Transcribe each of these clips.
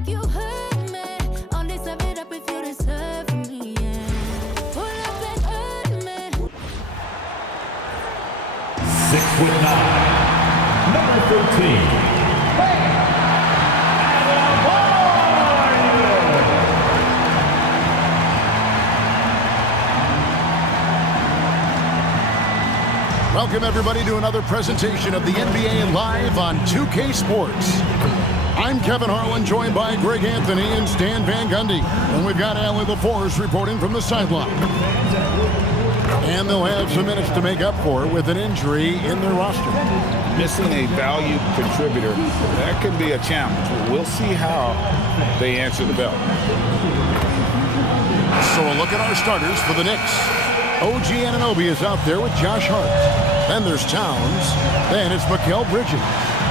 like you heard me. Only serve it up if you deserve me, yeah. Pull up and hurt me. 6'9", number 13. Welcome, everybody, to another presentation of the NBA Live on 2K Sports. I'm Kevin Harlan, joined by Greg Anthony and Stan Van Gundy. And we've got Allie LaForce reporting from the sideline. And they'll have some minutes to make up for with an injury in their roster. Missing a valued contributor, that could be a challenge. We'll see how they answer the bell. So a look at our starters for the Knicks. OG Anunoby is out there with Josh Hart. Then there's Towns. Then it's Mikal Bridges.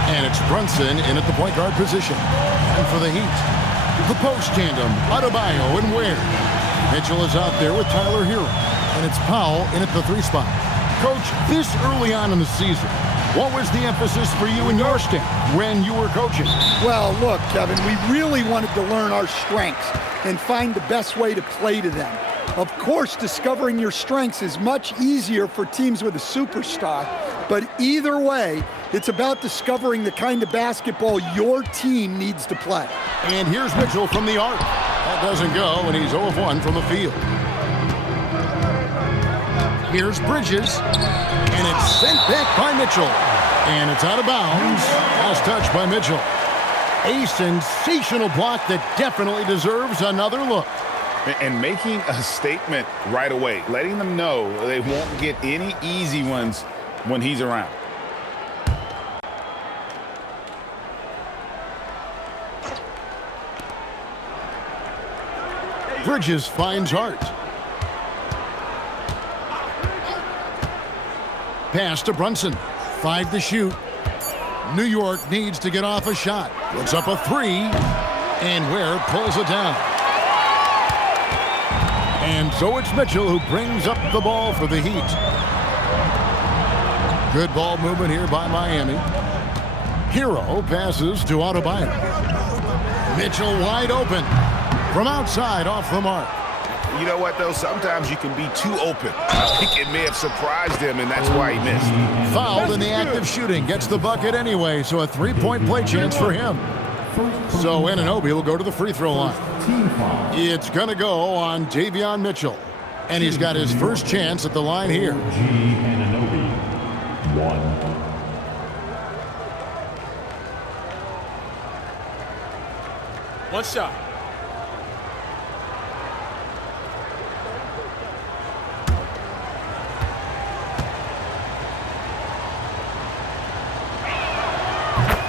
And it's Brunson in at the point guard position. And for the Heat, the post tandem, Adebayo and Ware. Mitchell is out there with Tyler Hero. And it's Powell in at the 3 spot. Coach, this early on in the season, what was the emphasis for you and your staff when you were coaching? Well, look, Kevin, we really wanted to learn our strengths and find the best way to play to them. Of course, discovering your strengths is much easier for teams with a superstar, but either way, it's about discovering the kind of basketball your team needs to play. And here's Mitchell from the arc. That doesn't go, and he's 0 of 1 from the field. Here's Bridges, and it's sent back by Mitchell. And it's out of bounds. Last touch by Mitchell. A sensational block that definitely deserves another look. And making a statement right away, letting them know they won't get any easy ones when he's around. Bridges finds Hart. Pass to Brunson. 5 to shoot. New York needs to get off a shot. Puts up a 3. And Ware pulls it down. And so it's Mitchell who brings up the ball for the Heat. Good ball movement here by Miami. Hero passes to Adebayo. Mitchell wide open. From outside, off the mark. You know what, though? Sometimes you can be too open. I think it may have surprised him, and that's why he missed. Fouled in the act of shooting. Gets the bucket anyway, so a 3-point play chance for him. So Anunoby will go to the free throw line. It's going to go on Davion Mitchell. And he's got his first chance at the line here. Anunoby, 1. One shot.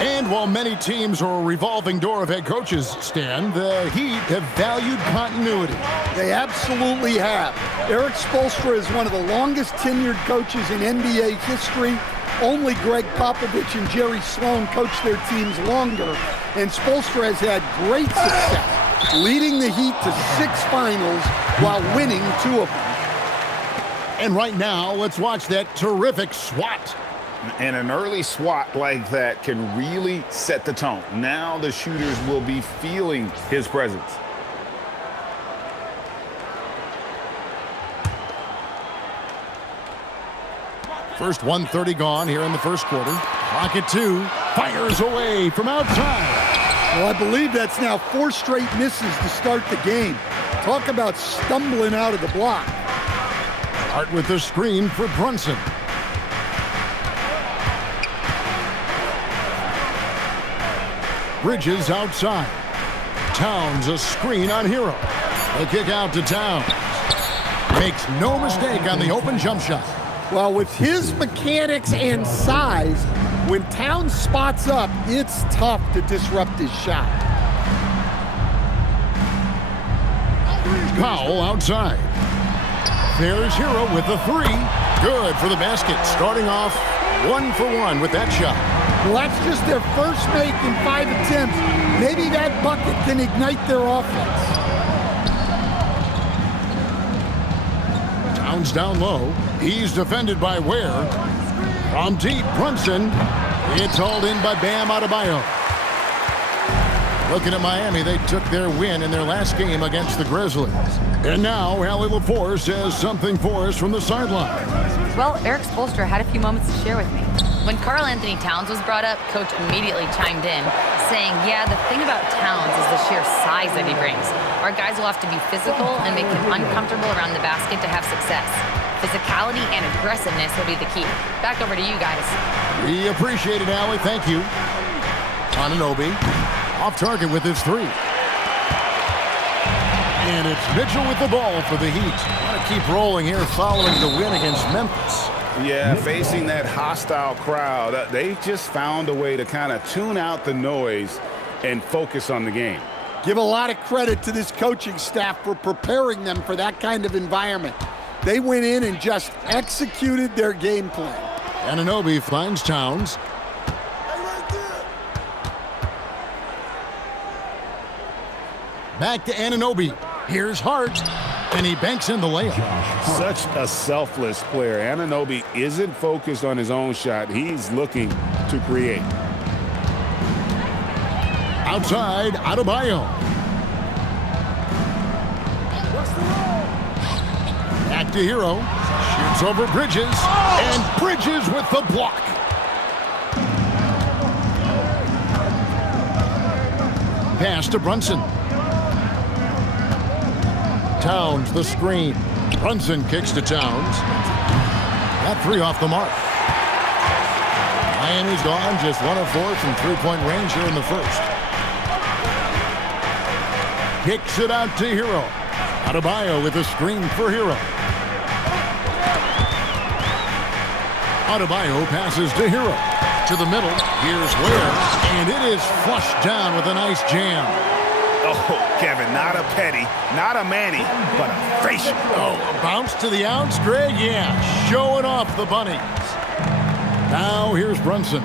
And while many teams are a revolving door of head coaches, Stan, the Heat have valued continuity. They absolutely have. Eric Spoelstra is one of the longest tenured coaches in NBA history. Only Greg Popovich and Jerry Sloan coached their teams longer, and Spoelstra has had great success, leading the Heat to 6 finals while winning 2 of them. And right now, let's watch that terrific swat. And an early swat like that can really set the tone. Now the shooters will be feeling his presence. First 1:30 gone here in the first quarter. Clock at 2. Fires away from outside. Well, I believe that's now 4 straight misses to start the game. Talk about stumbling out of the block. Hart with the screen for Brunson. Bridges outside. Towns a screen on Hero. A kick out to Towns. Makes no mistake on the open jump shot. Well, with his mechanics and size, when Towns spots up, it's tough to disrupt his shot. Powell outside. There's Hero with the 3. Good for the basket. Starting off 1 for 1 with that shot. Well, that's just their first make in 5 attempts. Maybe that bucket can ignite their offense. Towns down low. He's defended by Ware. From deep, Brunson. It's hauled in by Bam Adebayo. Looking at Miami, they took their win in their last game against the Grizzlies. And now, Allie LaForce says something for us from the sideline. Well, Eric Spoelstra had a few moments to share with me. When Karl Anthony Towns was brought up, Coach immediately chimed in, saying, yeah, the thing about Towns is the sheer size that he brings. Our guys will have to be physical and make him uncomfortable around the basket to have success. Physicality and aggressiveness will be the key. Back over to you guys. We appreciate it, Allie. Thank you. Anunoby off target with his three. And it's Mitchell with the ball for the Heat. Want to keep rolling here following the win against Memphis. Yeah, facing that hostile crowd, they just found a way to kind of tune out the noise and focus on the game. Give a lot of credit to this coaching staff for preparing them for that kind of environment. They went in and just executed their game plan. Anunoby finds Towns. Back to Anunoby. Here's Hart, and he banks in the layup. Such a selfless player. Anunoby isn't focused on his own shot. He's looking to create. Outside, Adebayo. Back to Hero. Shoots over Bridges, and Bridges with the block. Pass to Brunson. Towns, the screen. Brunson kicks to Towns. That three off the mark. Miami's gone just 1 of 4 from three-point range here in the first. Kicks it out to Hero. Adebayo with a screen for Hero. Adebayo passes to Hero. To the middle. Here's Ware. And it is flushed down with a nice jam. Oh, Kevin, not a petty, not a Manny, but a facial. Oh, a bounce to the ounce, Greg? Yeah, showing off the bunnies. Now here's Brunson.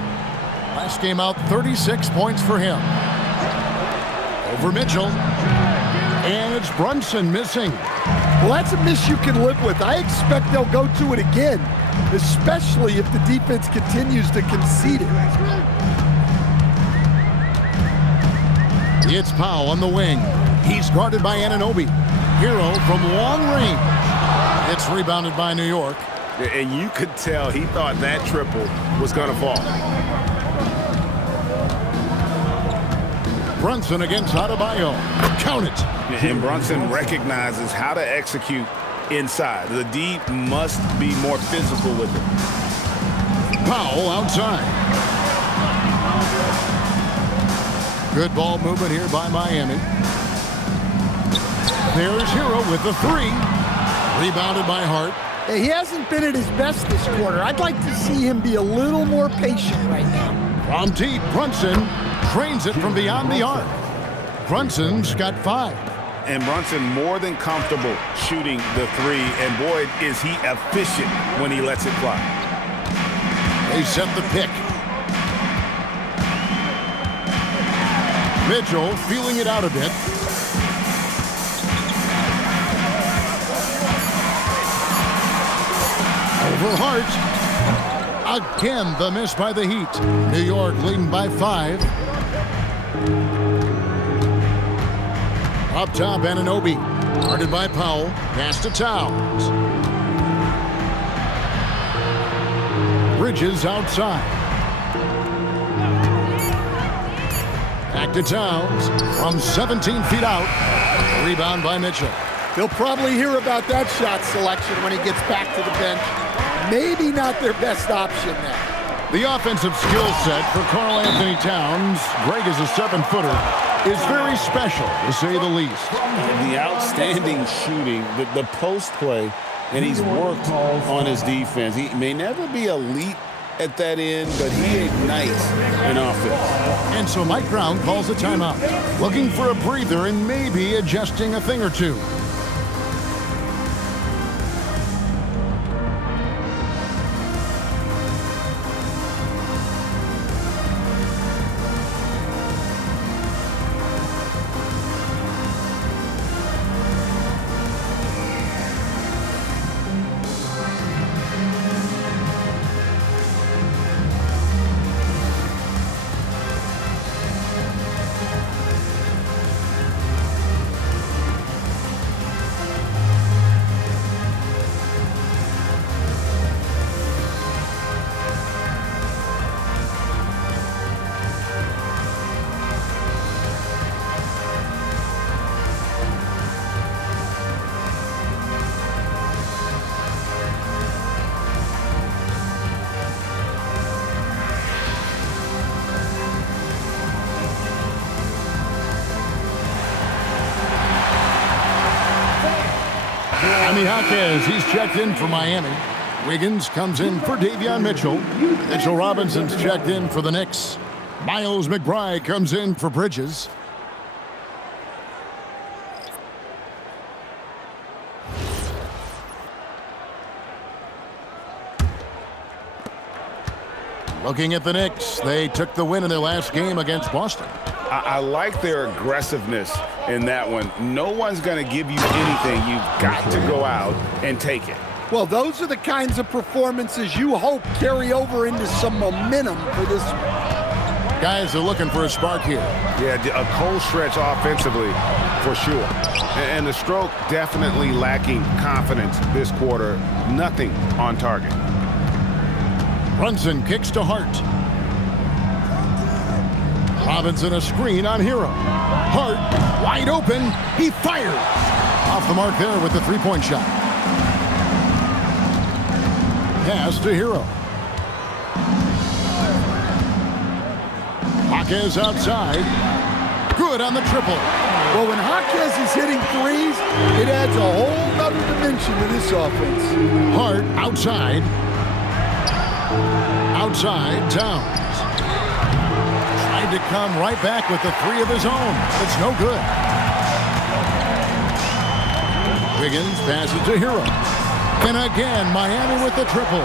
Last game out, 36 points for him. Over Mitchell. And it's Brunson missing. Well, that's a miss you can live with. I expect they'll go to it again, especially if the defense continues to concede it. It's Powell on the wing. He's guarded by Anunoby. Hero from long range. It's rebounded by New York. And you could tell he thought that triple was going to fall. Brunson against Adebayo. Count it. And Brunson recognizes how to execute inside. The D must be more physical with it. Powell outside. Good ball movement here by Miami. There's Hero with the three. Rebounded by Hart. He hasn't been at his best this quarter. I'd like to see him be a little more patient right now. From deep, Brunson trains it from beyond the arc. Brunson's got 5. And Brunson more than comfortable shooting the three. And boy, is he efficient when he lets it fly. They set the pick. Mitchell feeling it out a bit. Over Hart. Again, the miss by the Heat. New York leading by 5. Up top, Anunoby. Guarded by Powell. Pass to Towns. Bridges outside. Back to Towns from 17 feet out. Rebound by Mitchell. They'll probably hear about that shot selection when he gets back to the bench. Maybe not their best option now. The offensive skill set for Karl Anthony Towns, Greg is a 7-footer, is very special, to say the least. The outstanding shooting, the post play, and he's worked on his defense. He may never be elite at that end, but he ignites an offense. And so Mike Brown calls a timeout, looking for a breather and maybe adjusting a thing or two. Jaime Jaquez, he's checked in for Miami. Wiggins comes in for Davion Mitchell. Mitchell Robinson's checked in for the Knicks. Miles McBride comes in for Bridges. Looking at the Knicks, they took the win in their last game against Boston. I like their aggressiveness in that one. No one's going to give you anything. You've got to go out and take it. Well, those are the kinds of performances you hope carry over into some momentum for this. Guys are looking for a spark here. Yeah, a cold stretch offensively for sure. And the stroke definitely lacking confidence this quarter. Nothing on target. Brunson kicks to Hart. Robinson a screen on Hero. Hart wide open. He fires. Off the mark there with the three-point shot. Pass to Hero. Jaquez outside. Good on the triple. Well, when Jaquez is hitting threes, it adds a whole other dimension to this offense. Hart outside. Outside, Towns. Tried to come right back with the three of his own. It's no good. Wiggins passes to Hero. And again, Miami with the triple.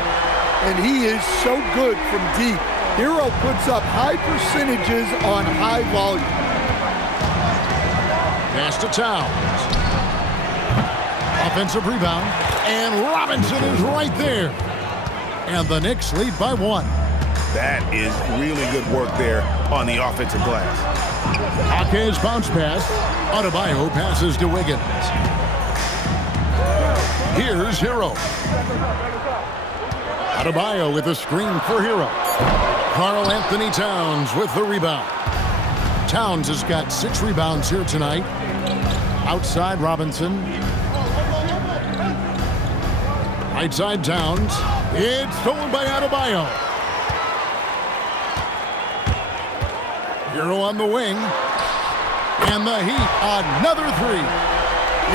And he is so good from deep. Hero puts up high percentages on high volume. Pass to Towns. Offensive rebound. And Robinson is right there. And the Knicks lead by one. That is really good work there on the offensive glass. Jaquez bounce pass. Adebayo passes to Wiggins. Here's Hero. Adebayo with a screen for Hero. Karl Anthony Towns with the rebound. Towns has got 6 rebounds here tonight. Outside Robinson. Right side Towns. It's stolen by Adebayo. Hero on the wing. And the Heat, another three.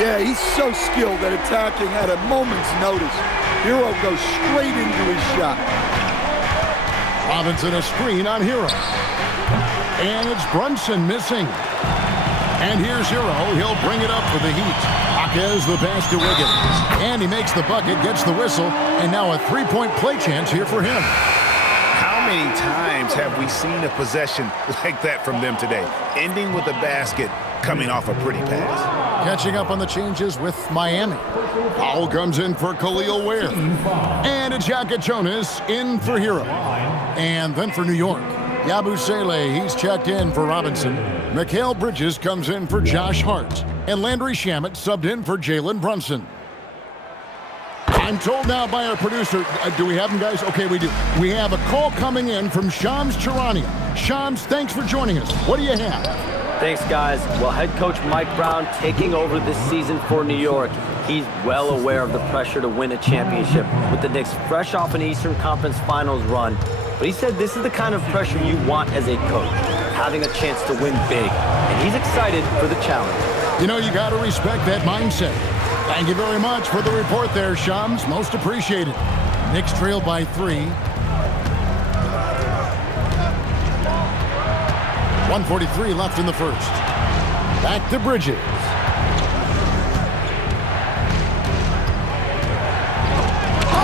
Yeah, he's so skilled at attacking at a moment's notice. Hero goes straight into his shot. Robinson a screen on Hero. And it's Brunson missing. And here's Hero. He'll bring it up for the Heat. Jaquez the pass to Wiggins. And he makes the bucket, gets the whistle, and now a three-point play chance here for him. How many times have we seen a possession like that from them today? Ending with a basket, coming off a pretty pass. Catching up on the changes with Miami. Foul comes in for Khalil Ware. And it's Jonas in for Hero. And then for New York, Yabusele, he's checked in for Robinson. Mikal Bridges comes in for Josh Hart. And Landry Shamet subbed in for Jalen Brunson. I'm told now by our producer, do we have him, guys? Okay, we do. We have a call coming in from Shams Charania. Shams, thanks for joining us. What do you have? Thanks, guys. Well, head coach Mike Brown taking over this season for New York. He's well aware of the pressure to win a championship with the Knicks fresh off an Eastern Conference Finals run. But he said this is the kind of pressure you want as a coach, having a chance to win big. And he's excited for the challenge. You know, you got to respect that mindset. Thank you very much for the report there, Shams. Most appreciated. Knicks trail by 3. 1:43 left in the first. Back to Bridges.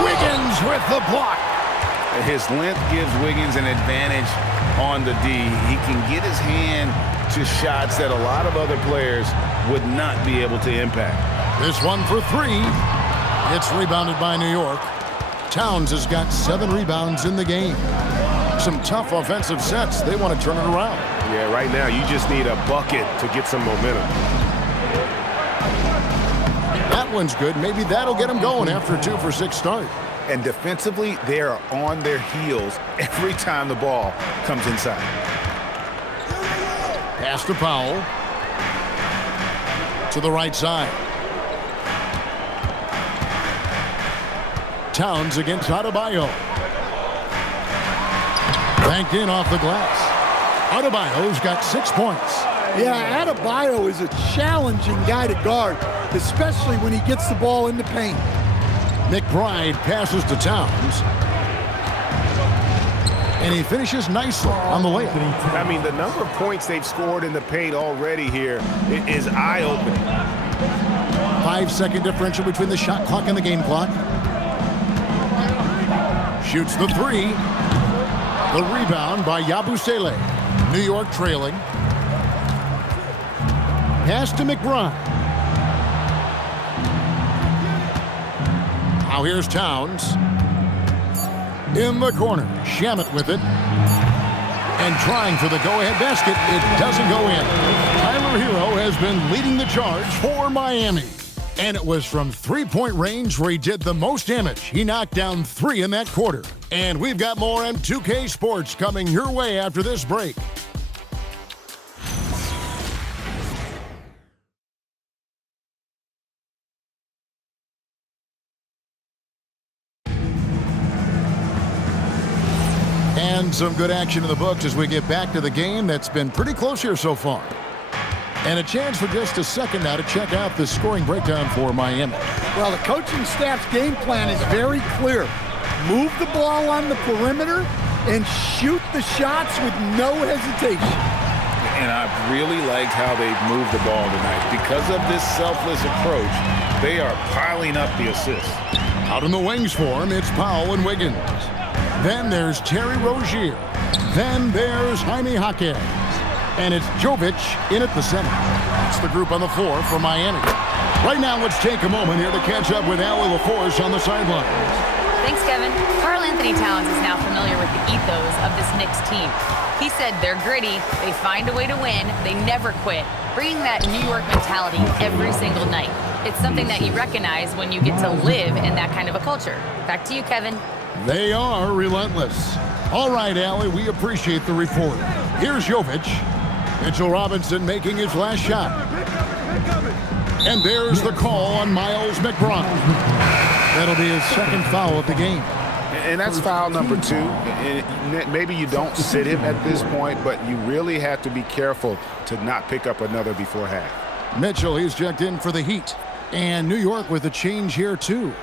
Wiggins with the block. His length gives Wiggins an advantage on the D. He can get his hand to shots that a lot of other players would not be able to impact. This one for 3. It's rebounded by New York. Towns has got 7 rebounds in the game. Some tough offensive sets. They want to turn it around. Yeah, right now you just need a bucket to get some momentum. That one's good. Maybe that'll get them going after a 2-for-6 start. And defensively, they are on their heels every time the ball comes inside. Pass to Powell. To the right side. Towns against Adebayo. Banked in off the glass. Adebayo's got 6 points. Yeah, Adebayo is a challenging guy to guard. especially when he gets the ball in the paint. McBride passes to Towns. And he finishes nicely on the layup. I mean, the number of points they've scored in the paint already here is eye-opening. 5-second differential between the shot clock and the game clock. Shoots the three. The rebound by Yabusele. New York trailing. Pass to McBride. Now here's Towns. In the corner. Shamet with it. And trying for the go-ahead basket. It doesn't go in. Tyler Hero has been leading the charge for Miami. And it was from three-point range where he did the most damage. He knocked down 3 in that quarter. And we've got more M2K Sports coming your way after this break. And some good action in the books as we get back to the game that's been pretty close here so far. And a chance for just a second now to check out the scoring breakdown for Miami. Well, the coaching staff's game plan is very clear. Move the ball on the perimeter and shoot the shots with no hesitation. And I've really liked how they've moved the ball tonight. Because of this selfless approach, they are piling up the assists. Out in the wings for him, it's Powell and Wiggins. Then there's Terry Rozier. Then there's Jaime Jaquez. And it's Jovic in at the center. That's the group on the floor for Miami. Right now, let's take a moment here to catch up with Allie LaForce on the sideline. Thanks, Kevin. Karl Anthony Towns is now familiar with the ethos of this Knicks team. He said they're gritty, they find a way to win, they never quit, bringing that New York mentality every single night. It's something that you recognize when you get to live in that kind of a culture. Back to you, Kevin. They are relentless. All right, Allie, we appreciate the report. Here's Jovic. Mitchell Robinson making his last shot. And there's the call on Miles McBride. That'll be his second foul of the game. And that's foul number 2. And maybe you don't sit him at this point, but you really have to be careful to not pick up another before half. Mitchell, he's checked in for the Heat. And New York with a change here, too.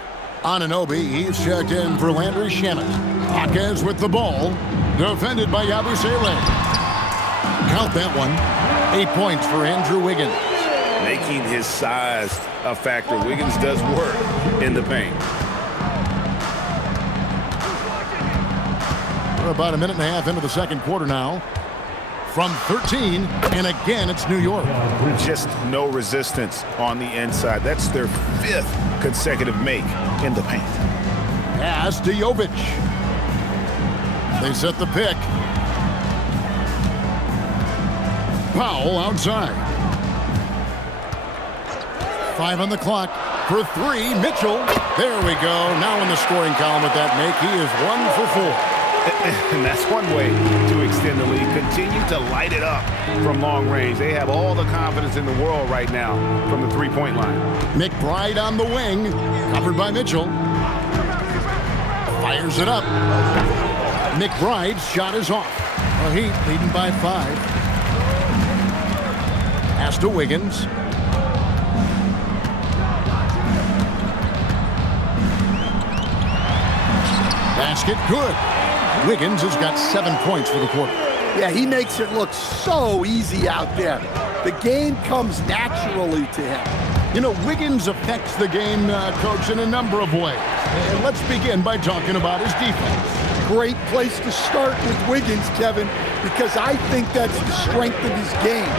Anunoby, he's checked in for Landry Shamet. Jaquez with the ball. Defended by Yabusele. Count that one. 8 points for Andrew Wiggins. Making his size a factor. Wiggins does work in the paint. We're about a minute and a half into the second quarter now. From 13, and again, it's New York. Just no resistance on the inside. That's their 5th consecutive make in the paint. Pass to Jovic. They set the pick. Powell outside. 5 on the clock for 3. Mitchell. There we go. Now in the scoring column with that make. He is 1 for 4. And that's one way to extend the lead. Continue to light it up from long range. They have all the confidence in the world right now from the three-point line. McBride on the wing. Covered by Mitchell. Fires it up. McBride's shot is off. The Heat leading by 5. Pass to Wiggins. Basket good. Wiggins has got 7 points for the quarter. Yeah, he makes it look so easy out there. The game comes naturally to him. You know, Wiggins affects the game, Coach, in a number of ways. And let's begin by talking about his defense. Great place to start with Wiggins, Kevin, because I think that's the strength of his game.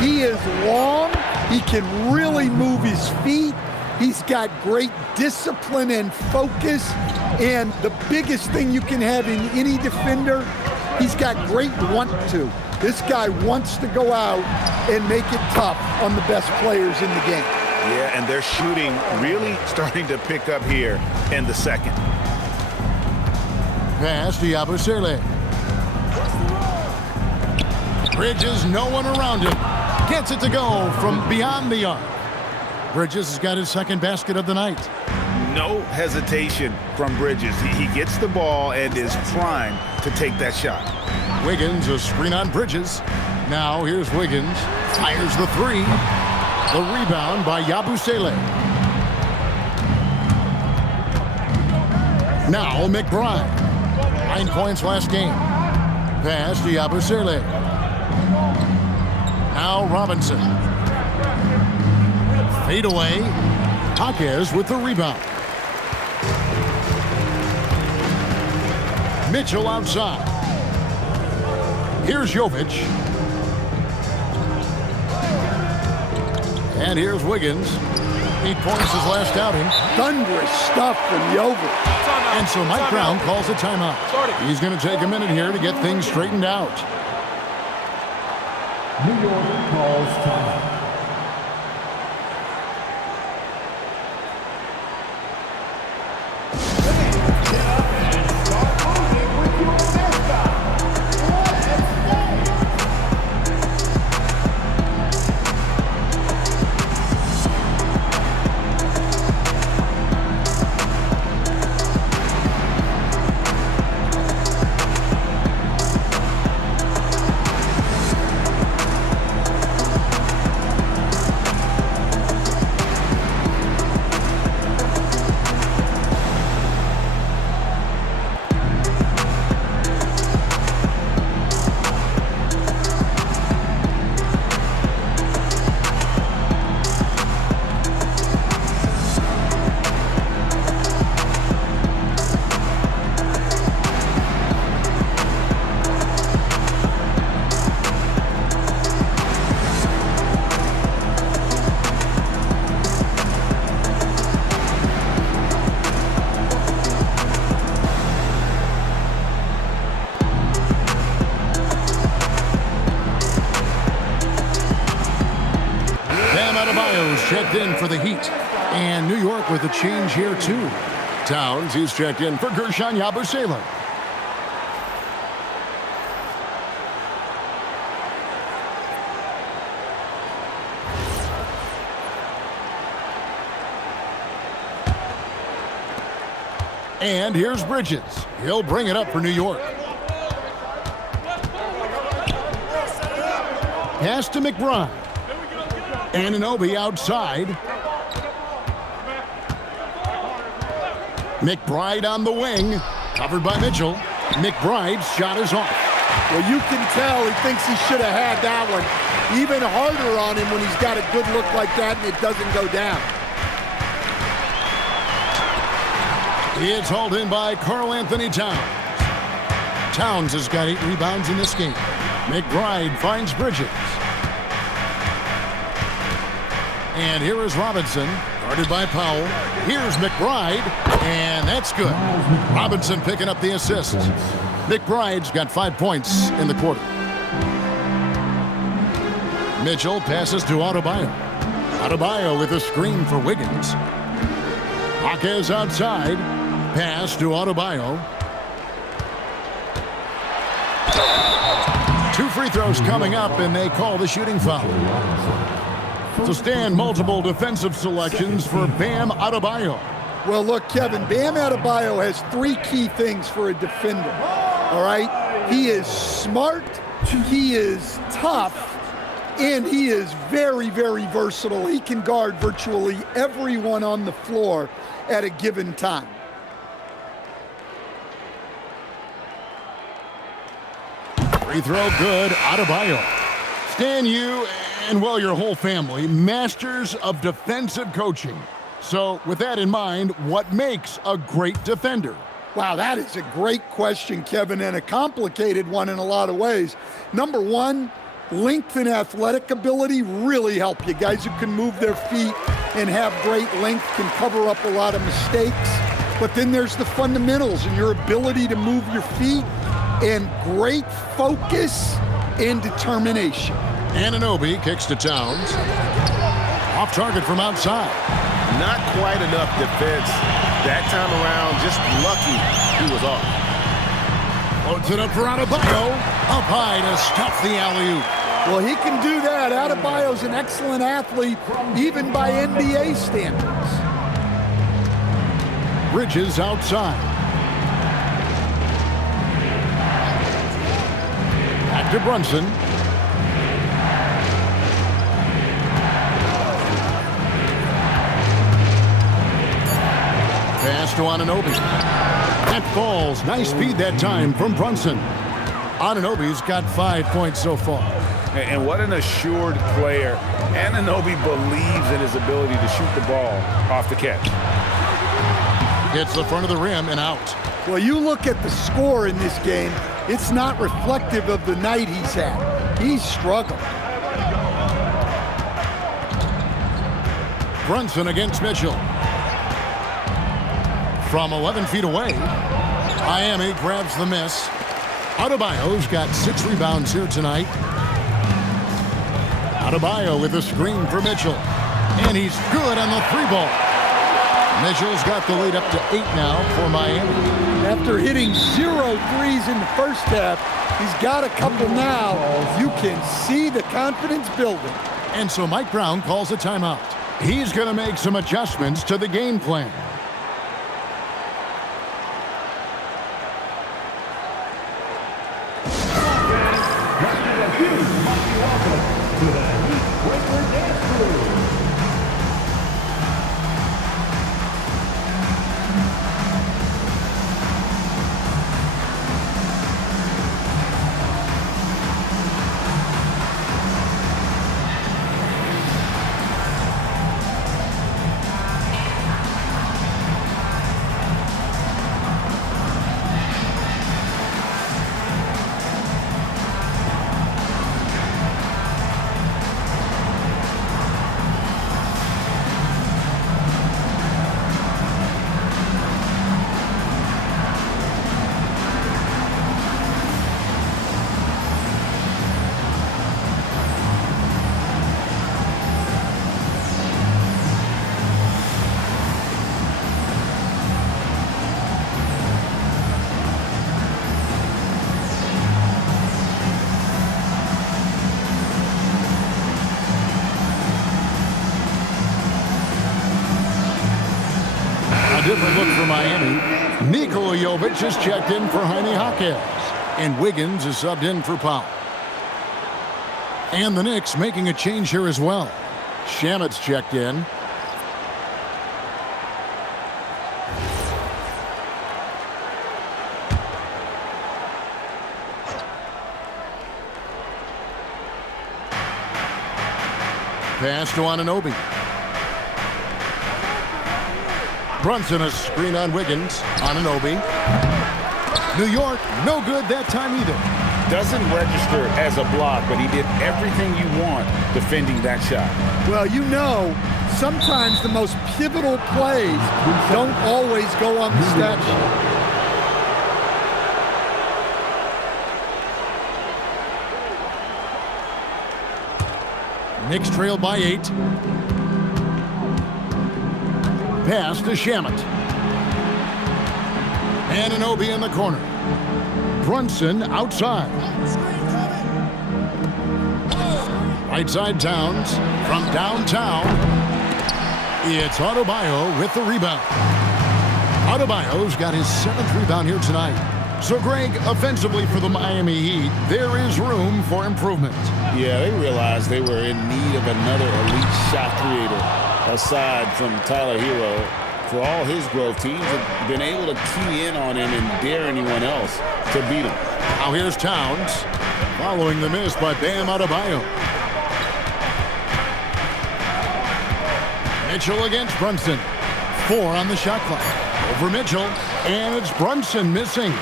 He is long. He can really move his feet. He's got great discipline and focus. And the biggest thing you can have in any defender, he's got great want to. This guy wants to go out and make it tough on the best players in the game. Yeah, and their shooting really starting to pick up here in the second. Pass to Yabusele. Bridges, no one around him. Gets it to go from beyond the arc. Bridges has got his second basket of the night. No hesitation from Bridges. He gets the ball and is primed to take that shot. Wiggins, a screen on Bridges. Now here's Wiggins. Fires the 3. The rebound by Yabusele. Now McBride. 9 points last game. Pass to Yabusele. Now Robinson. Fade away. Jaquez with the rebound. Mitchell outside. Here's Jovic. And here's Wiggins. 8 points his last outing. Thunderous stuff from Jovic. And so Mike Brown calls a timeout. He's going to take a minute here to get things straightened out. New York calls timeout. Checked in for the Heat. And New York with a change here, too. Towns, he's checked in for Gershon Yabusele. And here's Bridges. He'll bring it up for New York. Pass to McBride. Anunoby outside. McBride on the wing. Covered by Mitchell. McBride's shot is off. Well, you can tell he thinks he should have had that one. Even harder on him when he's got a good look like that and it doesn't go down. It's hauled in by Karl Anthony Towns. Towns has got 8 rebounds in this game. McBride finds Bridges. And here is Robinson, guarded by Powell. Here's McBride, and that's good. Robinson picking up the assist. McBride's got 5 points in the quarter. Mitchell passes to Adebayo. Adebayo with a screen for Wiggins. Jaquez outside. Pass to Adebayo. 2 free throws coming up, and they call the shooting foul. So Stan, multiple defensive selections for Bam Adebayo. Well, look, Kevin, Bam Adebayo has 3 key things for a defender, all right? He is smart, he is tough, and he is very, very versatile. He can guard virtually everyone on the floor at a given time. Free throw good, Adebayo. Stan, you and, well, your whole family, masters of defensive coaching. So with that in mind, what makes a great defender? Wow, that is a great question, Kevin, and a complicated one in a lot of ways. Number one, length and athletic ability really help you. Guys who can move their feet and have great length can cover up a lot of mistakes. But then there's the fundamentals and your ability to move your feet and great focus and determination. Anunoby kicks to Towns. Off target from outside. Not quite enough defense that time around. Just lucky he was off. Floats it up for Adebayo. Up high to stuff the alley-oop. Well, he can do that. Adebayo's an excellent athlete, even by NBA standards. Bridges outside. Back to Brunson. Pass to Anunoby. That falls. Nice feed that time from Brunson. Anunoby's got 5 points so far. And what an assured player. Anunoby believes in his ability to shoot the ball off the catch. Hits the front of the rim and out. Well, you look at the score in this game, it's not reflective of the night he's had. He's struggled. Brunson against Mitchell. From 11 feet away, Miami grabs the miss. Adebayo's got 6 rebounds here tonight. Adebayo with a screen for Mitchell. And he's good on the 3-ball. Mitchell's got the lead up to 8 now for Miami. After hitting 0 threes in the first half, he's got a couple now. You can see the confidence building. And so Mike Brown calls a timeout. He's going to make some adjustments to the game plan. Different look for Miami. Nikola Jovic is checked in for Jaime Jaquez. And Wiggins is subbed in for Powell. And the Knicks making a change here as well. Shamet's checked in. Pass to Anunoby. Brunson a screen on Wiggins. Anunoby. New York, no good that time either. Doesn't register as a block, but he did everything you want defending that shot. Well, you know, sometimes the most pivotal plays don't always go on the stat sheet. Knicks trail by 8. Pass to Shamet. Anunoby in the corner. Brunson outside. Right side Towns. From downtown, it's Adebayo with the rebound. Adebayo's got his 7th rebound here tonight. So, Greg, offensively for the Miami Heat, there is room for improvement. Yeah, they realized they were in need of another elite shot creator. Aside from Tyler Hero, for all his growth, teams have been able to key in on him and dare anyone else to beat him. Now here's Towns, following the miss by Bam Adebayo. Mitchell against Brunson. 4 on the shot clock. Over Mitchell, and it's Brunson missing.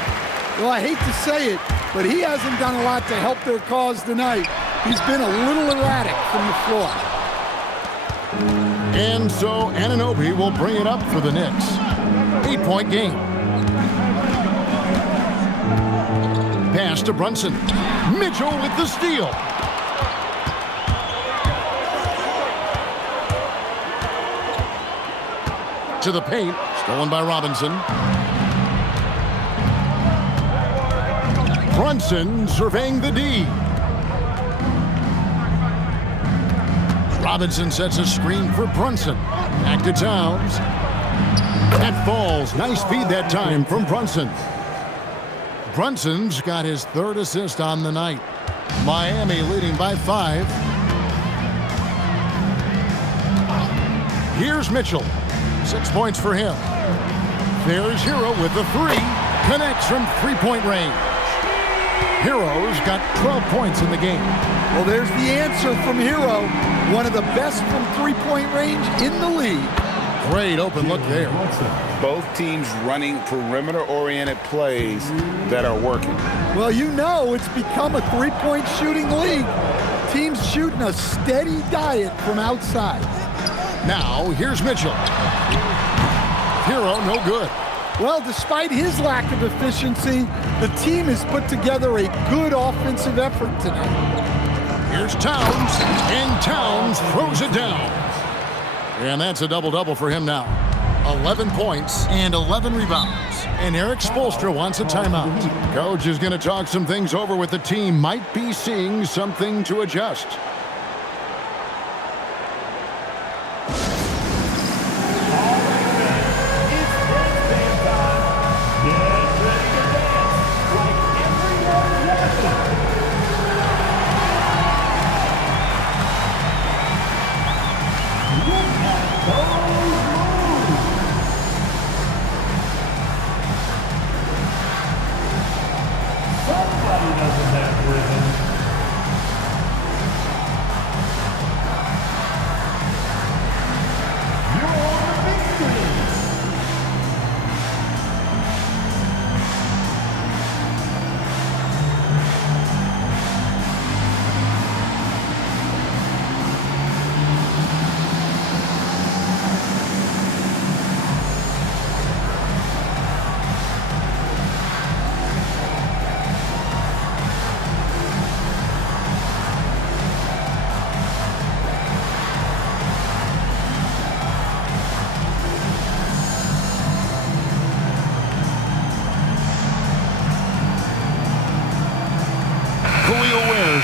Well, I hate to say it, but he hasn't done a lot to help their cause tonight. He's been a little erratic from the floor. And so Anunoby will bring it up for the Knicks. 8-point game. Pass to Brunson. Mitchell with the steal. To the paint. Stolen by Robinson. Brunson surveying the D. Robinson sets a screen for Brunson. Back to Towns. That falls. Nice feed that time from Brunson. Brunson's got his 3rd assist on the night. Miami leading by 5. Here's Mitchell. 6 points for him. There's Hero with the three. Connects from three-point range. Hero's got 12 points in the game. Well, there's the answer from Hero. One of the best from three-point range in the league. Great open look there. Both teams running perimeter-oriented plays that are working. Well, you know it's become a three-point shooting league. Teams shooting a steady diet from outside. Now, here's Mitchell. Hero, no good. Well, despite his lack of efficiency, the team has put together a good offensive effort tonight. Here's Towns, and Towns throws it down. And that's a double-double for him now. 11 points and 11 rebounds. And Eric Spoelstra wants a timeout. Coach is going to talk some things over with the team. Might be seeing something to adjust.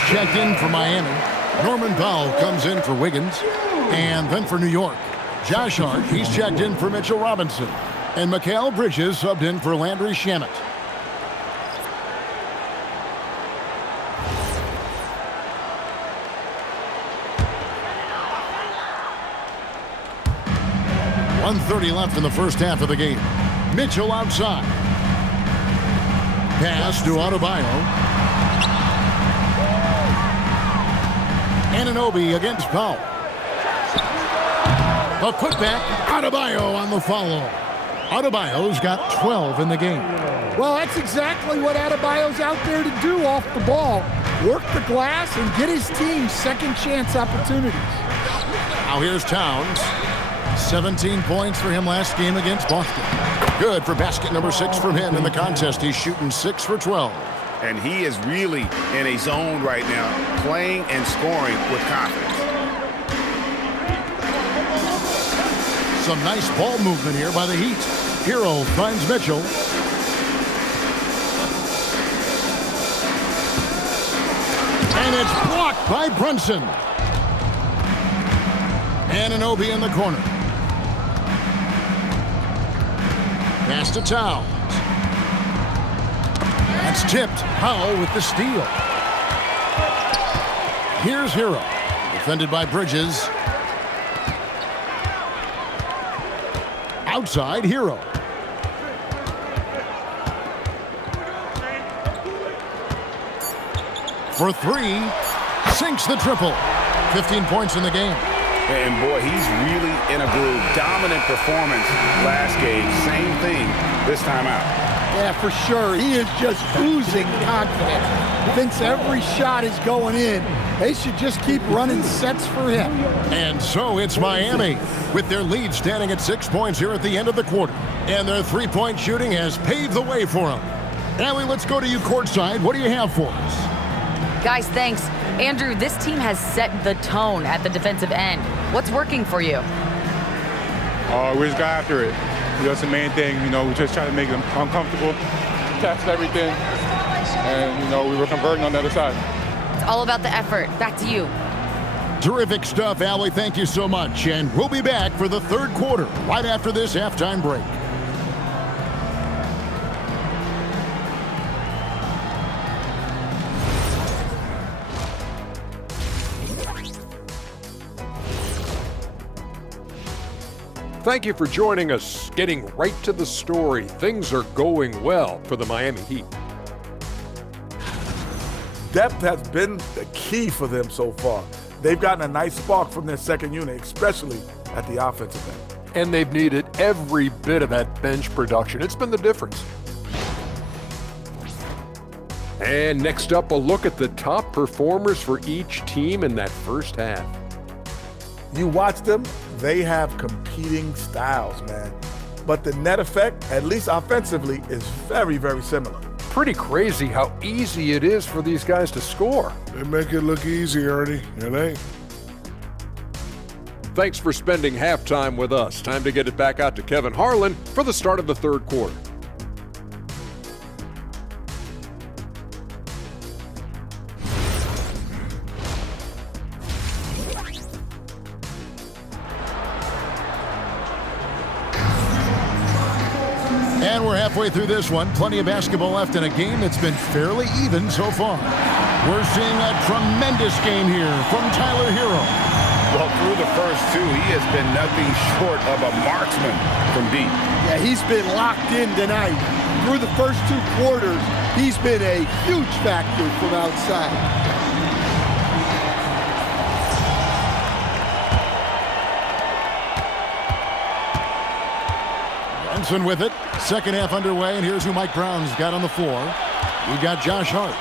Checked in for Miami. Norman Powell comes in for Wiggins. And then for New York, Josh Hart, he's checked in for Mitchell Robinson. And Mikal Bridges subbed in for Landry Shamet. .130 left in the first half of the game. Mitchell outside. Pass to Adebayo. Anunoby against Powell. A putback. Adebayo on the follow. Adebayo's got 12 in the game. Well, that's exactly what Adebayo's out there to do off the ball. Work the glass and get his team second chance opportunities. Now here's Towns. 17 points for him last game against Boston. Good for basket number 6 from him in the contest. He's shooting 6 for 12. And he is really in a zone right now, playing and scoring with confidence. Some nice ball movement here by the Heat. Hero finds Mitchell. And it's blocked by Brunson. Anunoby in the corner. Pass to Towns. That's tipped. Powell with the steal. Here's Hero. Defended by Bridges. Outside, Hero. For 3. Sinks the triple. 15 points in the game. And boy, he's really in a groove. Dominant performance last game. Same thing this time out. Yeah, for sure. He is just oozing confidence. Thinks every shot is going in. They should just keep running sets for him. And so it's Miami with their lead standing at 6 points here at the end of the quarter. And their three-point shooting has paved the way for them. Allie, let's go to you courtside. What do you have for us? Guys, thanks. Andrew, this team has set the tone at the defensive end. What's working for you? We just got after it. That's the main thing. We just try to make them uncomfortable, test everything, and, we were converting on the other side. It's all about the effort. Back to you. Terrific stuff, Allie. Thank you so much. And we'll be back for the third quarter right after this halftime break. thank you for joining us. Getting right to the story, things are going well for the Miami Heat. Depth has been the key for them so far. They've gotten a nice spark from their second unit, especially at the offensive end. And they've needed every bit of that bench production. It's been the difference. And next up, a look at the top performers for each team in that first half. You watch them, they have competing styles, man. But the net effect, at least offensively, is very, very similar. Pretty crazy how easy it is for these guys to score. They make it look easy, Ernie, and ain't. Thanks for spending halftime with us. Time to get it back out to Kevin Harlan for the start of the third quarter. And we're halfway through this one. Plenty of basketball left in a game that's been fairly even so far. We're seeing a tremendous game here from Tyler Hero. Well, through the first two, he has been nothing short of a marksman from deep. Yeah, he's been locked in tonight. Through the first two quarters, he's been a huge factor from outside. Brunson with it. Second half underway, and here's who Mike Brown's got on the floor. We got Josh Hart.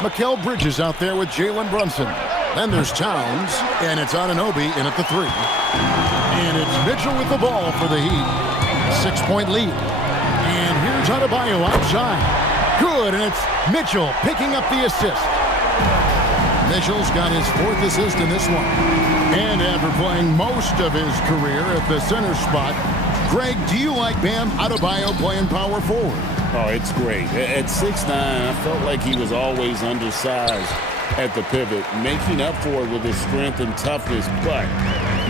Mikal Bridges out there with Jalen Brunson. Then there's Towns, and it's Anunoby in at the three. And it's Mitchell with the ball for the Heat. 6-point lead. And here's Adebayo outside. Good, and it's Mitchell picking up the assist. Mitchell's got his fourth assist in this one. And after playing most of his career at the center spot, Greg, do you like Bam Adebayo playing power forward? Oh, it's great. At 6'9", I felt like he was always undersized at the pivot, making up for it with his strength and toughness, but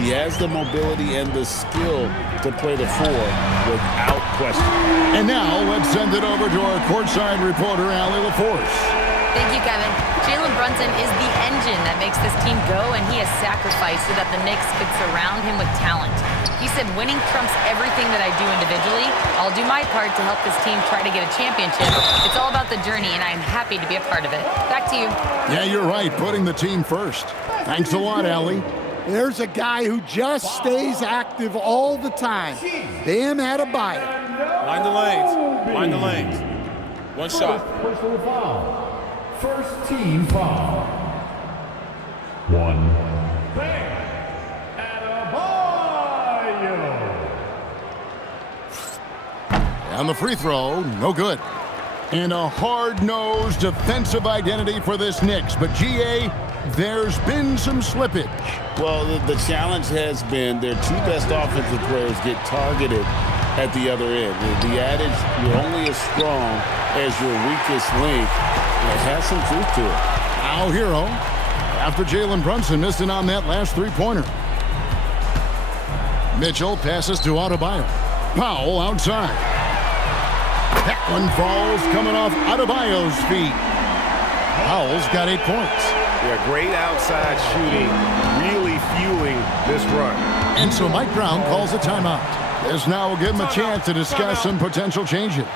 he has the mobility and the skill to play the four without question. And now let's send it over to our courtside reporter, Allie LaForce. Thank you, Kevin. Jalen Brunson is the engine that makes this team go, and he has sacrificed so that the Knicks could surround him with talent. He said, winning trumps everything that I do individually. I'll do my part to help this team try to get a championship. It's all about the journey, and I'm happy to be a part of it. Back to you. Yeah, you're right, putting the team first. Thanks a lot, Allie. There's a guy who just stays active all the time. Bam Adebayo. Line the lanes. Line the lanes. One shot. Personal foul. First team foul. One. Bam Adebayo. On the free throw, no good. And a hard-nosed defensive identity for this Knicks. But, G.A., there's been some slippage. Well, the challenge has been their two best offensive players get targeted at the other end. The adage, you're only as strong as your weakest link, it has some truth to it. Now Hero, after Jalen Brunson missing on that last three-pointer. Mitchell passes to Adebayo. Powell outside. That one falls coming off Adebayo's feet. Powell's got 8 points. Yeah, great outside shooting, really fueling this run. And so Mike Brown calls a timeout. This now will give him a chance to discuss some potential changes.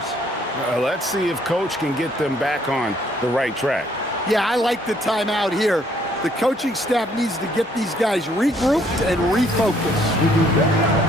Let's see if Coach can get them back on the right track. Yeah, I like the timeout here. The coaching staff needs to get these guys regrouped and refocused.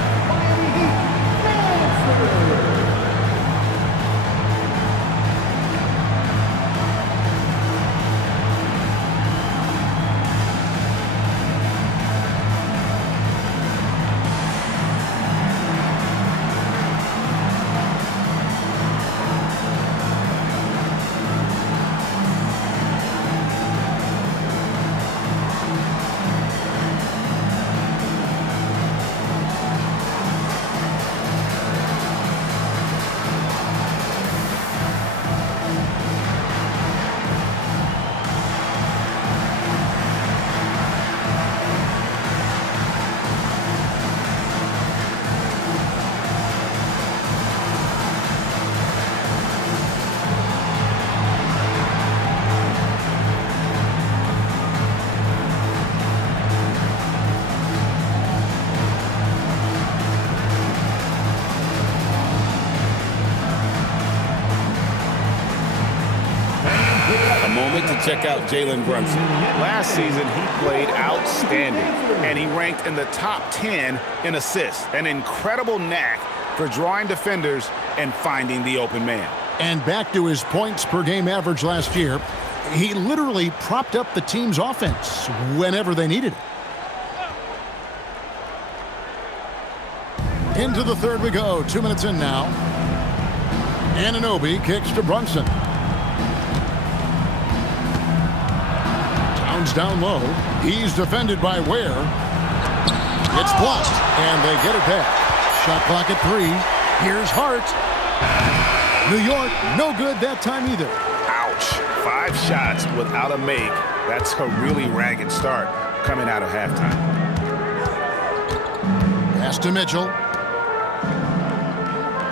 moment to check out Jalen Brunson. Last season, he played outstanding, and he ranked in the top 10 in assists. An incredible knack for drawing defenders and finding the open man. And back to his points per game average last year, he literally propped up the team's offense whenever they needed it. Into the third we go. 2 minutes in now. Anunoby kicks to Brunson. Towns down low. He's defended by Ware. It's blocked, and they get it back. Shot clock at 3. Here's Hart. New York, no good that time either. Ouch. 5 shots without a make. That's a really ragged start coming out of halftime. Pass to Mitchell.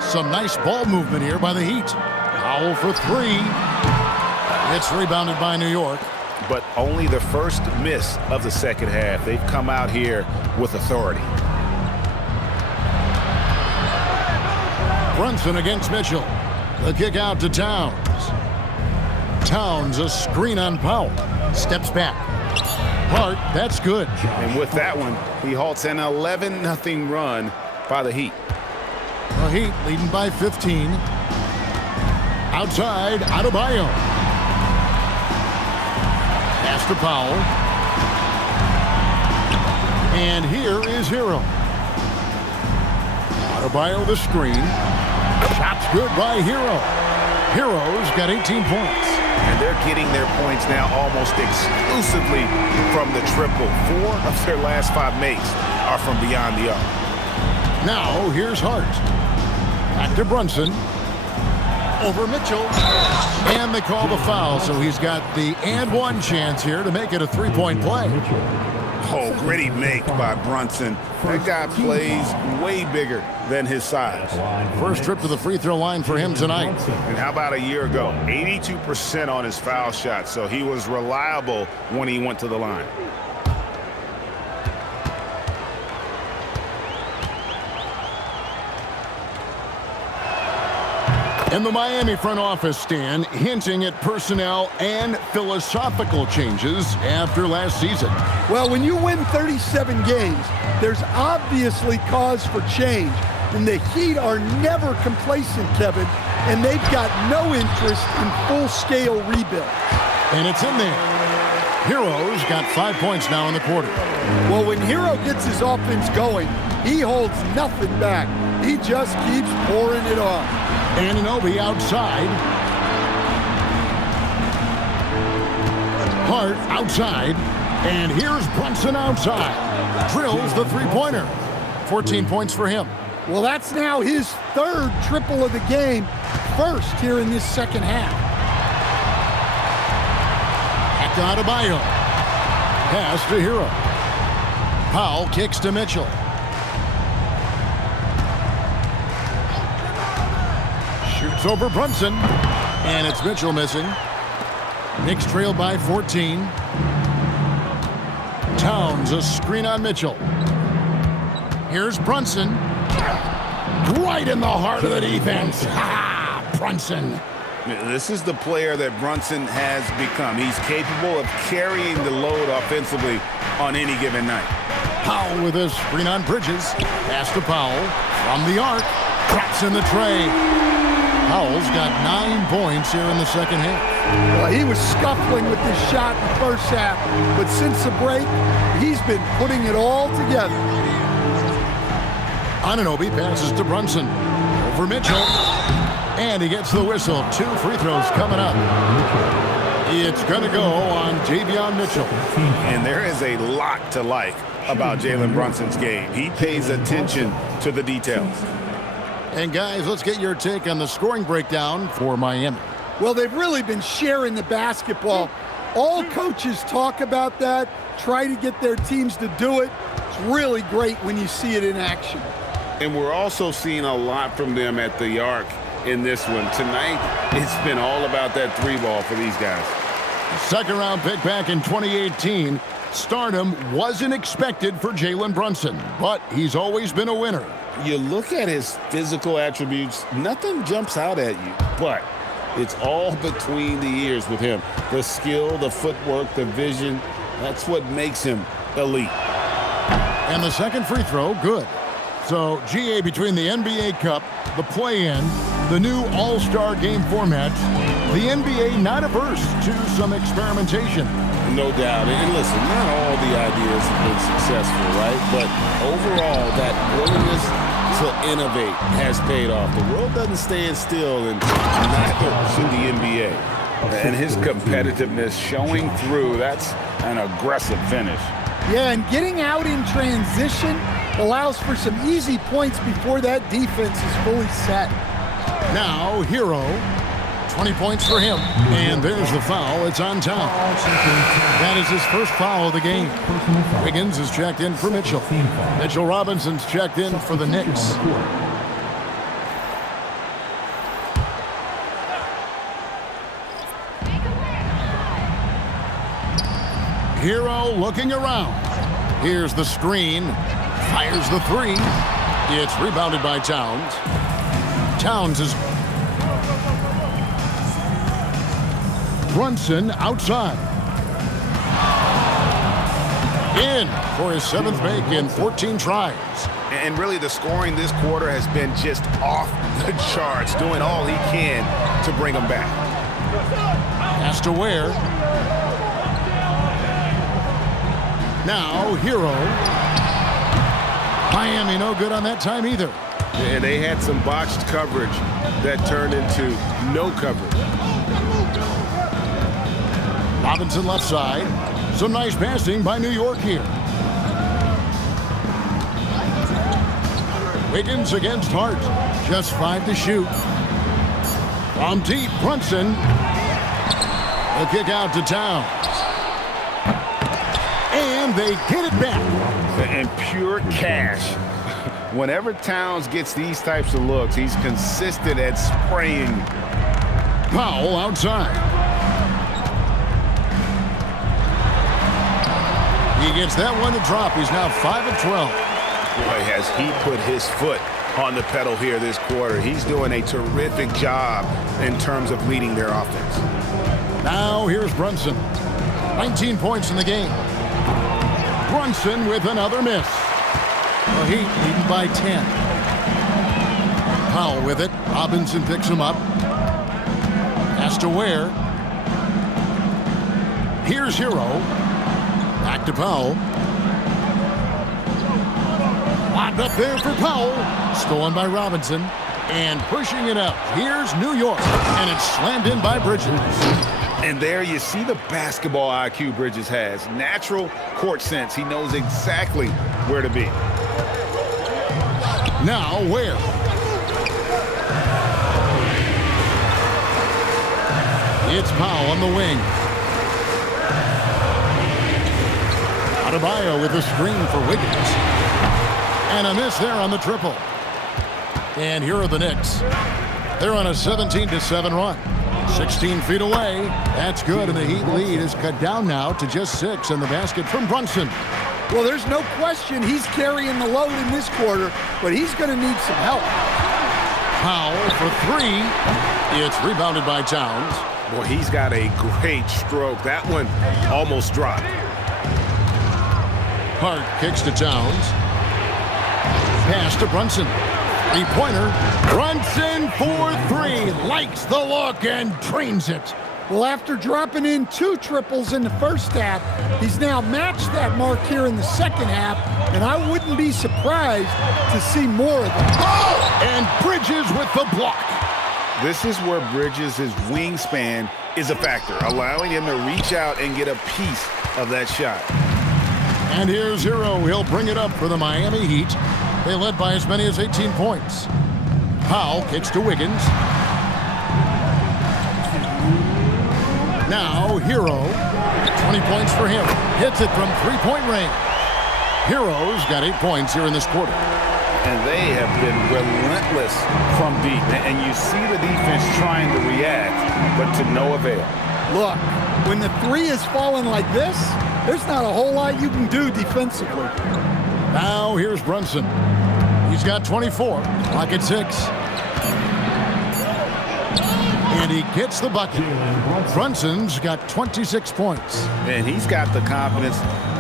Some nice ball movement here by the Heat. Powell for 3. It's rebounded by New York. But only the first miss of the second half. They've come out here with authority. Brunson against Mitchell. The kick out to Towns. Towns, a screen on Powell. Steps back. Hart, that's good. And with that one, he halts an 11-0 run by the Heat. The Heat leading by 15. Outside, Adebayo. Pass to Powell. And here is Hero. Adebayo the screen. Shot's good by Hero. Hero's got 18 points. And they're getting their points now almost exclusively from the triple. 4 of their last 5 makes are from beyond the arc. Now, here's Hart. Back to Brunson. Over Mitchell. And they call the foul, so he's got the and one chance here to make it a 3-point play. Oh, gritty make by Brunson. That guy plays way bigger than his size. First trip to the free throw line for him tonight. And how about a year ago? 82% on his foul shot, so he was reliable when he went to the line. And the Miami front office, Stan, hinting at personnel and philosophical changes after last season. Well, when you win 37 games, there's obviously cause for change. And the Heat are never complacent, Kevin, and they've got no interest in full-scale rebuild. And it's in there. Hero's got 5 points now in the quarter. Well, when Hero gets his offense going, he holds nothing back. He just keeps pouring it on. Anunoby outside. Hart outside. And here's Brunson outside. Drills the three-pointer. 14 points for him. Well, that's now his 3rd triple of the game. First here in this second half. Back to Adebayo. Pass to Hero. Powell kicks to Mitchell. Shoots over Brunson. And it's Mitchell missing. Knicks trail by 14. Towns, a screen on Mitchell. Here's Brunson. Right in the heart of the defense. Ha! Brunson. This is the player that Brunson has become. He's capable of carrying the load offensively on any given night. Powell with a screen on Bridges. Pass to Powell. From the arc. Drops in the tray. Powell's got 9 points here in the second half. Well, he was scuffling with this shot in the first half, but since the break, he's been putting it all together. Anunoby passes to Brunson. Over Mitchell. And he gets the whistle. 2 free throws coming up. It's going to go on Davion Mitchell. And there is a lot to like about Jalen Brunson's game. He pays attention to the details. And guys, let's get your take on the scoring breakdown for Miami. Well, they've really been sharing the basketball. All coaches talk about that, try to get their teams to do it. It's really great when you see it in action. And we're also seeing a lot from them at the arc in this one. Tonight, it's been all about that 3-ball for these guys. Second round pick back in 2018. Stardom wasn't expected for Jalen Brunson, but he's always been a winner. You look at his physical attributes, nothing jumps out at you, but It's all between the ears with him. The skill, the footwork, the vision, that's what makes him elite. And the second free throw, good. So, GA, between the NBA Cup, the play-in, the new All-Star game format, the NBA not averse to some experimentation. No doubt. And listen, not all the ideas have been successful, right? But overall, that willingness to innovate has paid off. The world doesn't stand still, and neither should the NBA. And his competitiveness showing through, that's an aggressive finish. Yeah, and getting out in transition allows for some easy points before that defense is fully set. Now, Hero, 20 points for him. And there's the foul. It's on Towns. That is his first foul of the game. Wiggins is checked in for Mitchell. Mitchell Robinson's checked in for the Knicks. Hero looking around. Here's the screen. Fires the three. It's rebounded by Towns. Towns is... Brunson outside. In for his 7th make in 14 tries. And really, the scoring this quarter has been just off the charts, doing all he can to bring them back. Has to wear. Now, Hero. Miami no good on that time either. And they had some botched coverage that turned into no coverage. Robinson left side. Some nice passing by New York here. Wiggins against Hart. Just 5 to shoot. From deep, Brunson. The kick out to Towns. And they get it back. And pure cash. Whenever Towns gets these types of looks, he's consistent at spraying. Powell outside. He gets that one to drop. He's now 5 of 12. Boy, has he put his foot on the pedal here this quarter. He's doing a terrific job in terms of leading their offense. Now here's Brunson. 19 points in the game. Brunson with another miss. The Heat leading by 10. Powell with it. Robinson picks him up. Has to wear. Here's Hero. Back to Powell. Locked up there for Powell. Stolen by Robinson. And pushing it up. Here's New York. And it's slammed in by Bridges. And there you see the basketball IQ Bridges has. Natural court sense. He knows exactly where to be. Now where? It's Powell on the wing. Adebayo with a screen for Wiggins. And a miss there on the triple. And here are the Knicks. They're on a 17-7 run. 16 feet away. That's good, and the Heat lead is cut down now to just 6 in the basket from Brunson. Well, there's no question he's carrying the load in this quarter, but he's going to need some help. Powell for 3. It's rebounded by Towns. Boy, he's got a great stroke. That one almost dropped. Hart kicks to Towns. Pass to Brunson. 3-pointer. Brunson for 3. Likes the look and drains it. Well, after dropping in 2 triples in the first half, he's now matched that mark here in the second half, and I wouldn't be surprised to see more of them. And Bridges with the block. This is where Bridges' wingspan is a factor, allowing him to reach out and get a piece of that shot. And here's Hero. He'll bring it up for the Miami Heat. They led by as many as 18 points. Powell kicks to Wiggins. Now Hero. 20 points for him. Hits it from 3-point range. Hero's got 8 points here in this quarter. And they have been relentless from deep. And you see the defense trying to react, but to no avail. Look, when the 3 is falling like this, there's not a whole lot you can do defensively. Now here's Brunson. He's got 24. Clock at 6. And he gets the bucket. Brunson's got 26 points. And he's got the confidence.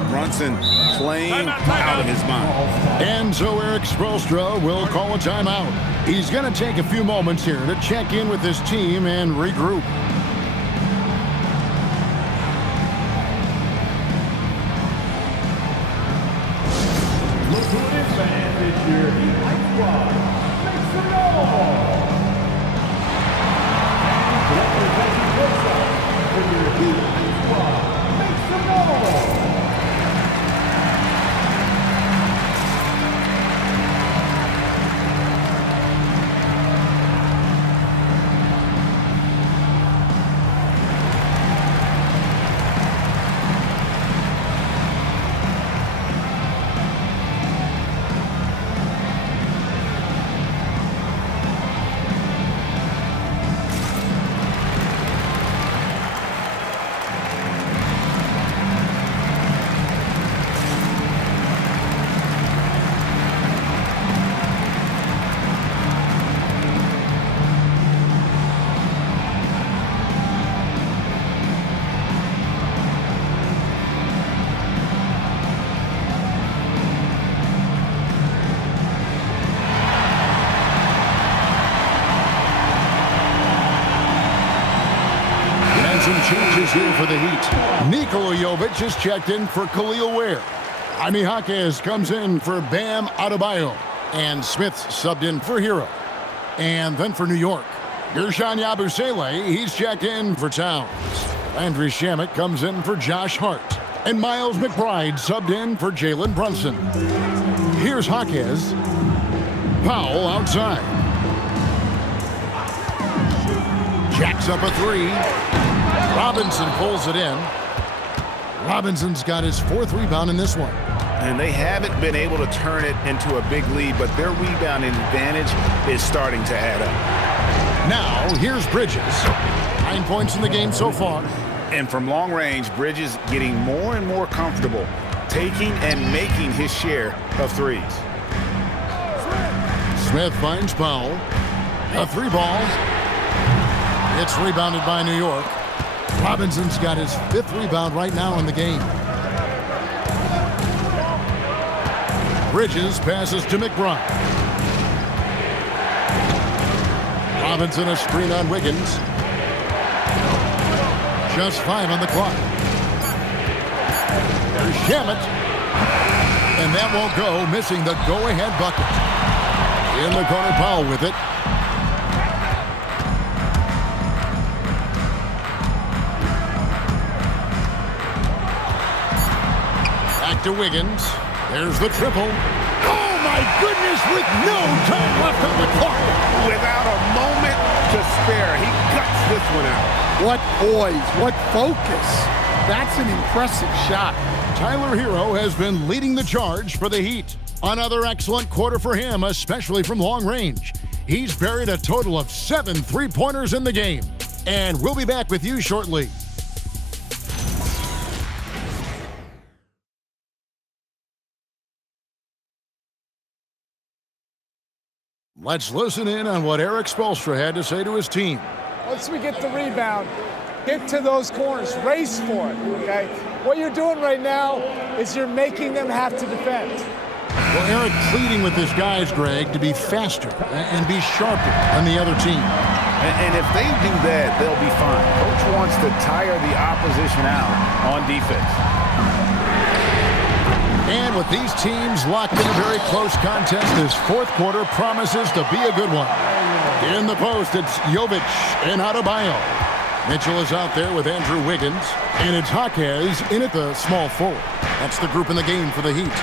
Brunson playing out of his mind. And so Eric Spoelstra will call a timeout. He's going to take a few moments here to check in with his team and regroup. Look who it is, man. It's your Heat Light Squad. Make some noise. And representing Brookside for your Heat Light Squad. Make some noise. Some changes here for the Heat. Nikola Jovic has checked in for Khalil Ware. Jaime Jaquez comes in for Bam Adebayo. And Smith's subbed in for Hero. And then for New York, Gershon Yabusele, he's checked in for Towns. Landry Shamet comes in for Josh Hart. And Miles McBride subbed in for Jalen Brunson. Here's Jaquez. Powell outside. Jacks up a three. Robinson pulls it in. Robinson's got his 4th rebound in this one. And they haven't been able to turn it into a big lead, but their rebounding advantage is starting to add up. Now, here's Bridges. 9 points in the game so far. And from long range, Bridges getting more and more comfortable, taking and making his share of threes. Smith finds Powell. A 3-ball. It's rebounded by New York. Robinson's got his 5th rebound right now in the game. Bridges passes to McBride. Robinson a screen on Wiggins. Just 5 on the clock. There's Shamet. And that won't go, missing the go-ahead bucket. In the corner, Powell with it. To Wiggins. There's the triple. Oh, my goodness, with no time left on the clock. Without a moment to spare, he guts this one out. What poise, what focus. That's an impressive shot. Tyler Hero has been leading the charge for the Heat. Another excellent quarter for him, especially from long range. He's buried a total of 7 3-pointers in the game. And we'll be back with you shortly. Let's listen in on what Eric Spoelstra had to say to his team. Once we get the rebound, get to those corners, race for it, okay? What you're doing right now is you're making them have to defend. Well, Eric pleading with his guys, Greg, to be faster and be sharper than the other team. And if they do that, they'll be fine. Coach wants to tire the opposition out on defense. And with these teams locked in a very close contest, this 4th quarter promises to be a good one. In the post, it's Jovic and Adebayo. Mitchell is out there with Andrew Wiggins. And it's Jaquez in at the small forward. That's the group in the game for the Heat.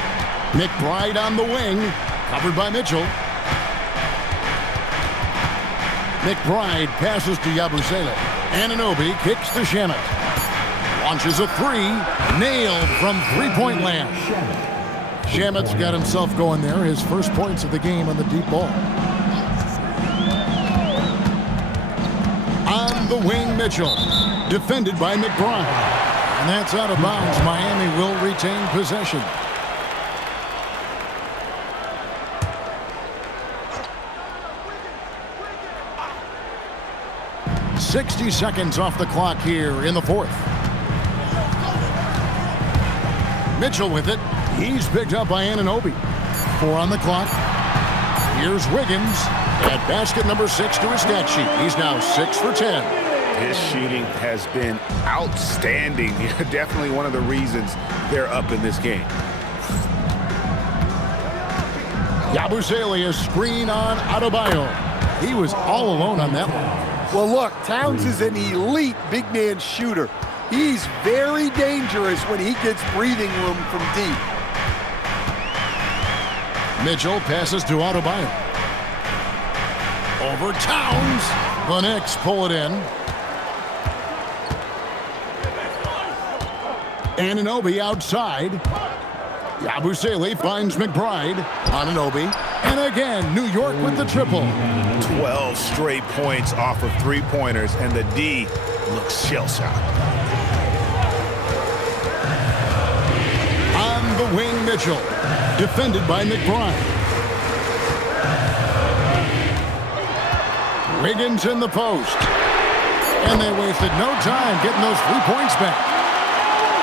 McBride on the wing, covered by Mitchell. McBride passes to Yabusele. Anunoby kicks to Shamet. Launches a 3, nailed from 3-point land. Shamet's got himself going there, his first points of the game on the deep ball. On the wing, Mitchell, defended by McBride. And that's out of bounds. Miami will retain possession. 60 seconds off the clock here in the fourth. Mitchell with it. He's picked up by Anunoby. 4 on the clock. Here's Wiggins at basket number 6 to his stat sheet. He's now 6 for 10. His shooting has been outstanding. Definitely one of the reasons they're up in this game. Yabusele, a screen on Adebayo. He was all alone on that one. Well, look, Towns is an elite big man shooter. He's very dangerous when he gets breathing room from deep. Mitchell passes to Adebayo. Over Towns. The Knicks pull it in. Anunoby outside. Yabusele finds McBride. Anunoby. And again, New York with the triple. 12 straight points off of three-pointers, and the D looks shell-shocked. On the wing, Mitchell. Defended by McBride. Wiggins in the post. And they wasted no time getting those 3 points back.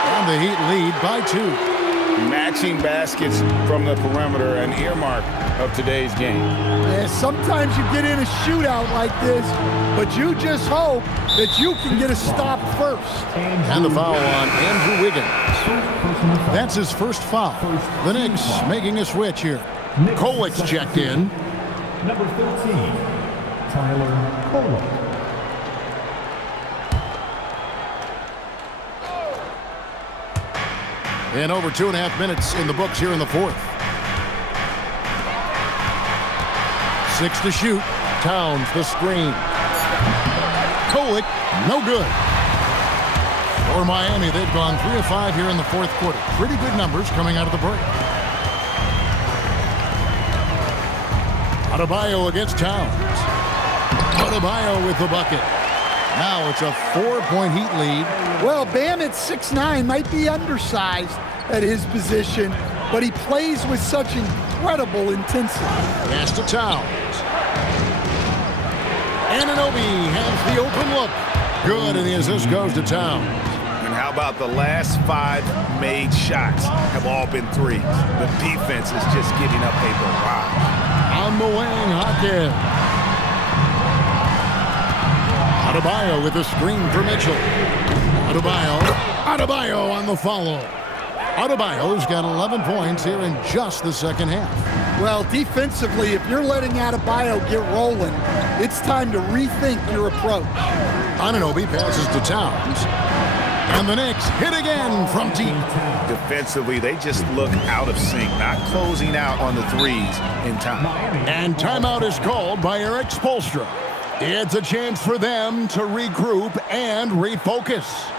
And the Heat lead by 2. Matching baskets from the perimeter, an earmark of today's game. Yeah, sometimes you get in a shootout like this, but you just hope that you can get a stop first. And the foul on Andrew Wiggins. That's his first foul. The Knicks making a switch here. Kolic's checked in. Number 13, Tyler Kolick. And over 2.5 minutes in the books here in the fourth. 6 to shoot. Towns the screen. Kolick, no good. For Miami, they've gone 3 of 5 here in the fourth quarter. Pretty good numbers coming out of the break. Adebayo against Towns. Adebayo with the bucket. Now it's a 4-point Heat lead. Well, Bam at 6'9" might be undersized at his position, but he plays with such incredible intensity. Pass to Towns. Anunoby has the open look. Good, and the assist goes to Towns. And how about the last 5 made shots have all been threes? The defense is just giving up a barrage. On the wing, Hawkins. Adebayo with a screen for Mitchell. Adebayo on the follow. Adebayo's got 11 points here in just the second half. Well, defensively, if you're letting Adebayo get rolling, it's time to rethink your approach. Anunoby passes to Towns. And the Knicks hit again from deep. Defensively, they just look out of sync, not closing out on the threes in time. And timeout is called by Eric Spoelstra. It's a chance for them to regroup and refocus.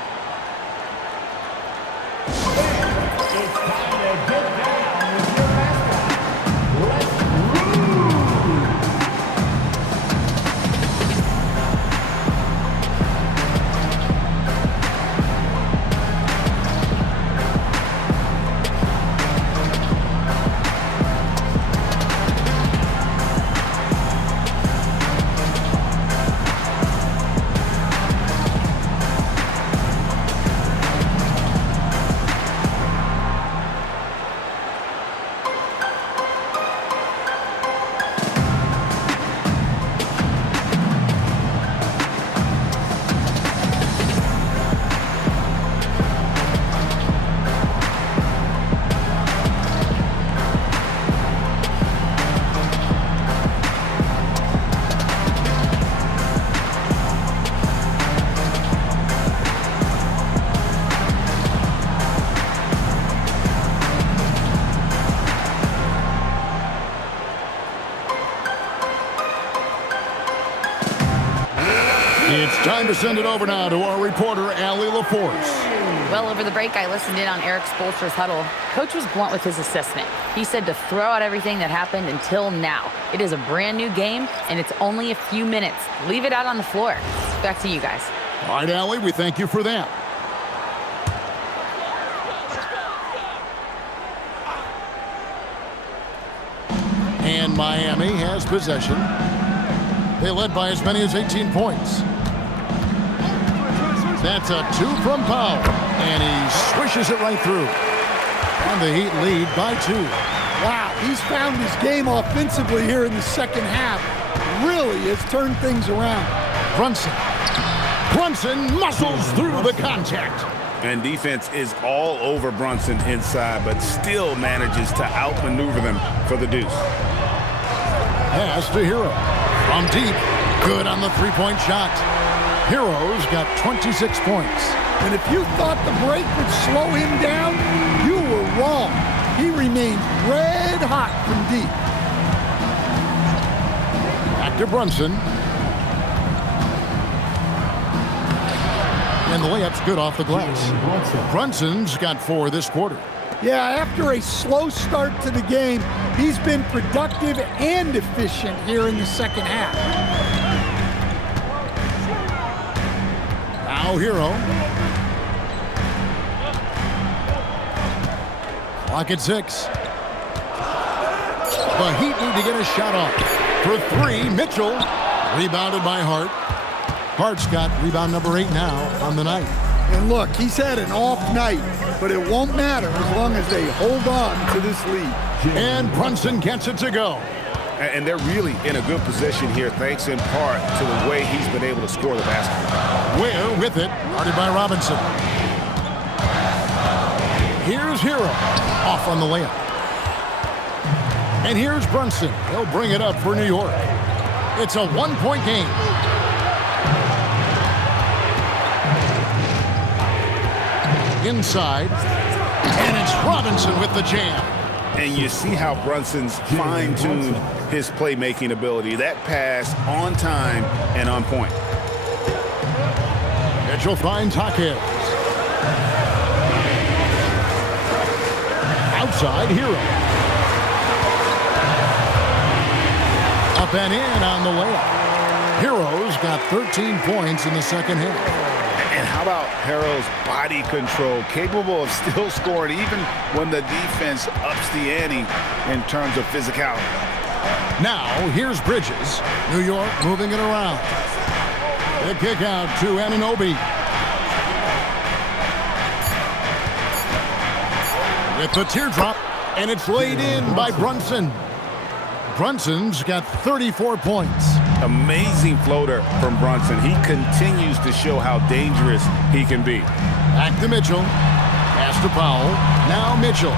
It's time to send it over now to our reporter, Allie LaForce. Well, over the break, I listened in on Eric Spoelstra's huddle. Coach was blunt with his assessment. He said to throw out everything that happened until now. It is a brand new game, and it's only a few minutes. Leave it out on the floor. Back to you guys. All right, Allie, we thank you for that. And Miami has possession. They led by as many as 18 points. That's a 2 from Powell, and he swishes it right through. And the Heat lead by 2. Wow, he's found his game offensively here in the second half. Really has turned things around. Brunson muscles through the contact. And defense is all over Brunson inside, but still manages to outmaneuver them for the deuce. Pass to Hero. From deep. Good on the three-point shot. Hero's got 26 points. And if you thought the break would slow him down, you were wrong. He remains red hot from deep. Back to Brunson. And the layup's good off the glass. Brunson's got 4 this quarter. Yeah, after a slow start to the game, he's been productive and efficient here in the second half. Now Hero. Clock at 6. The Heat need to get a shot off. For 3, Mitchell. Rebounded by Hart. Hart's got rebound number 8 now on the night. And look, he's had an off night, but it won't matter as long as they hold on to this lead. And Brunson gets it to go. And they're really in a good position here, thanks in part to the way he's been able to score the basket. Ware with it, guarded by Robinson. Here's Hero, off on the layup. And here's Brunson. He'll bring it up for New York. It's a 1-point game. Inside, and it's Robinson with the jam. And you see how Brunson's fine-tuned his playmaking ability. That pass on time and on point. Mitchell finds Hawkins. Outside, Hero. Up and in on the layup. Hero's got 13 points in the second half. And how about Harrell's body control, capable of still scoring even when the defense ups the ante in terms of physicality. Now, here's Bridges. New York moving it around. The kick out to Anunoby. With the teardrop, and it's laid in by Brunson. Brunson's got 34 points. Amazing floater from Brunson. He continues to show how dangerous he can be. Back to Mitchell. Pass to Powell. Now Mitchell.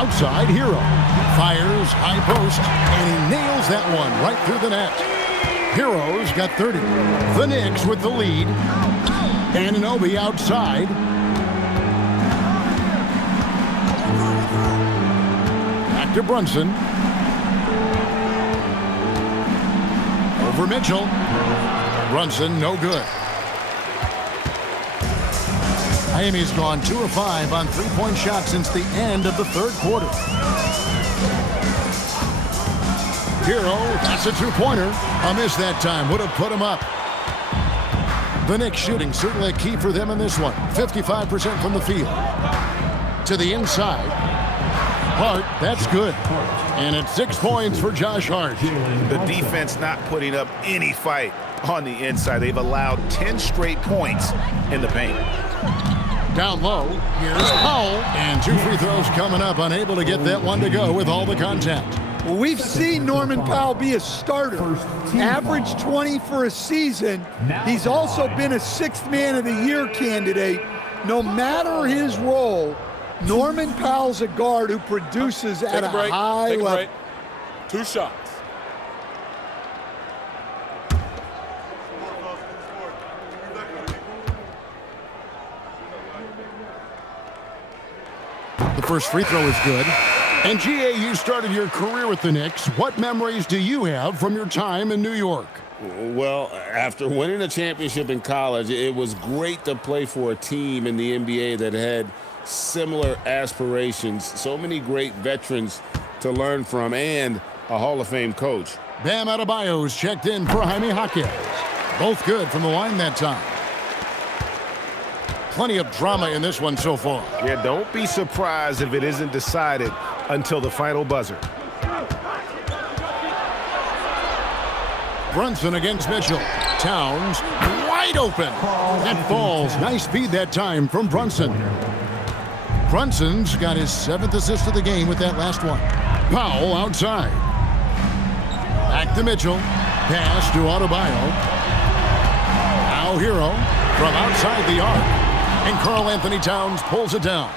Outside, Hero. Fires, high post, and he nails that one right through the net. Hero's got 30. The Knicks with the lead. Anunoby outside. Back to Brunson. Over Mitchell. Brunson, no good. Miami's gone 2 of 5 on three-point shots since the end of the third quarter. Hero, that's a two-pointer. A miss that time, would have put him up. The Knicks shooting certainly a key for them in this one. 55% from the field. To the inside. Hart, that's good. And it's 6 points for Josh Hart. The defense not putting up any fight on the inside. They've allowed 10 straight points in the paint. Down low, here's Powell. And 2 free throws coming up, unable to get that one to go with all the contact. Well, we've seen Norman Powell be a starter. Average 20 for a season. He's also been a 6th Man of the Year candidate. No matter his role, Norman Powell's a guard who produces at a high level. 2 shots. The first free throw is good. And G.A., you started your career with the Knicks. What memories do you have from your time in New York? Well, after winning a championship in college, it was great to play for a team in the NBA that had similar aspirations. So many great veterans to learn from and a Hall of Fame coach. Bam Adebayo's checked in for Jaime Hawkins. Both good from the line that time. Plenty of drama in this one so far. Yeah, don't be surprised if it isn't decided until the final buzzer. Brunson against Mitchell. Towns wide open and falls. Nice speed that time from Brunson. Brunson's got his 7th assist of the game with that last one. Powell outside. Back to Mitchell. Pass to Adebayo. Now Hero from outside the arc. And Karl Anthony Towns pulls it down.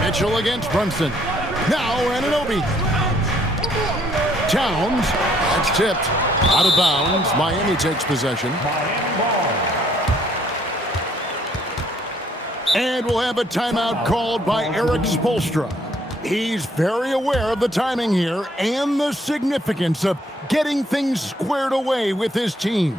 Mitchell against Brunson. Now Anunoby. Towns. That's tipped. Out of bounds. Miami takes possession. And we'll have a timeout called by Erik Spoelstra. He's very aware of the timing here and the significance of getting things squared away with his team.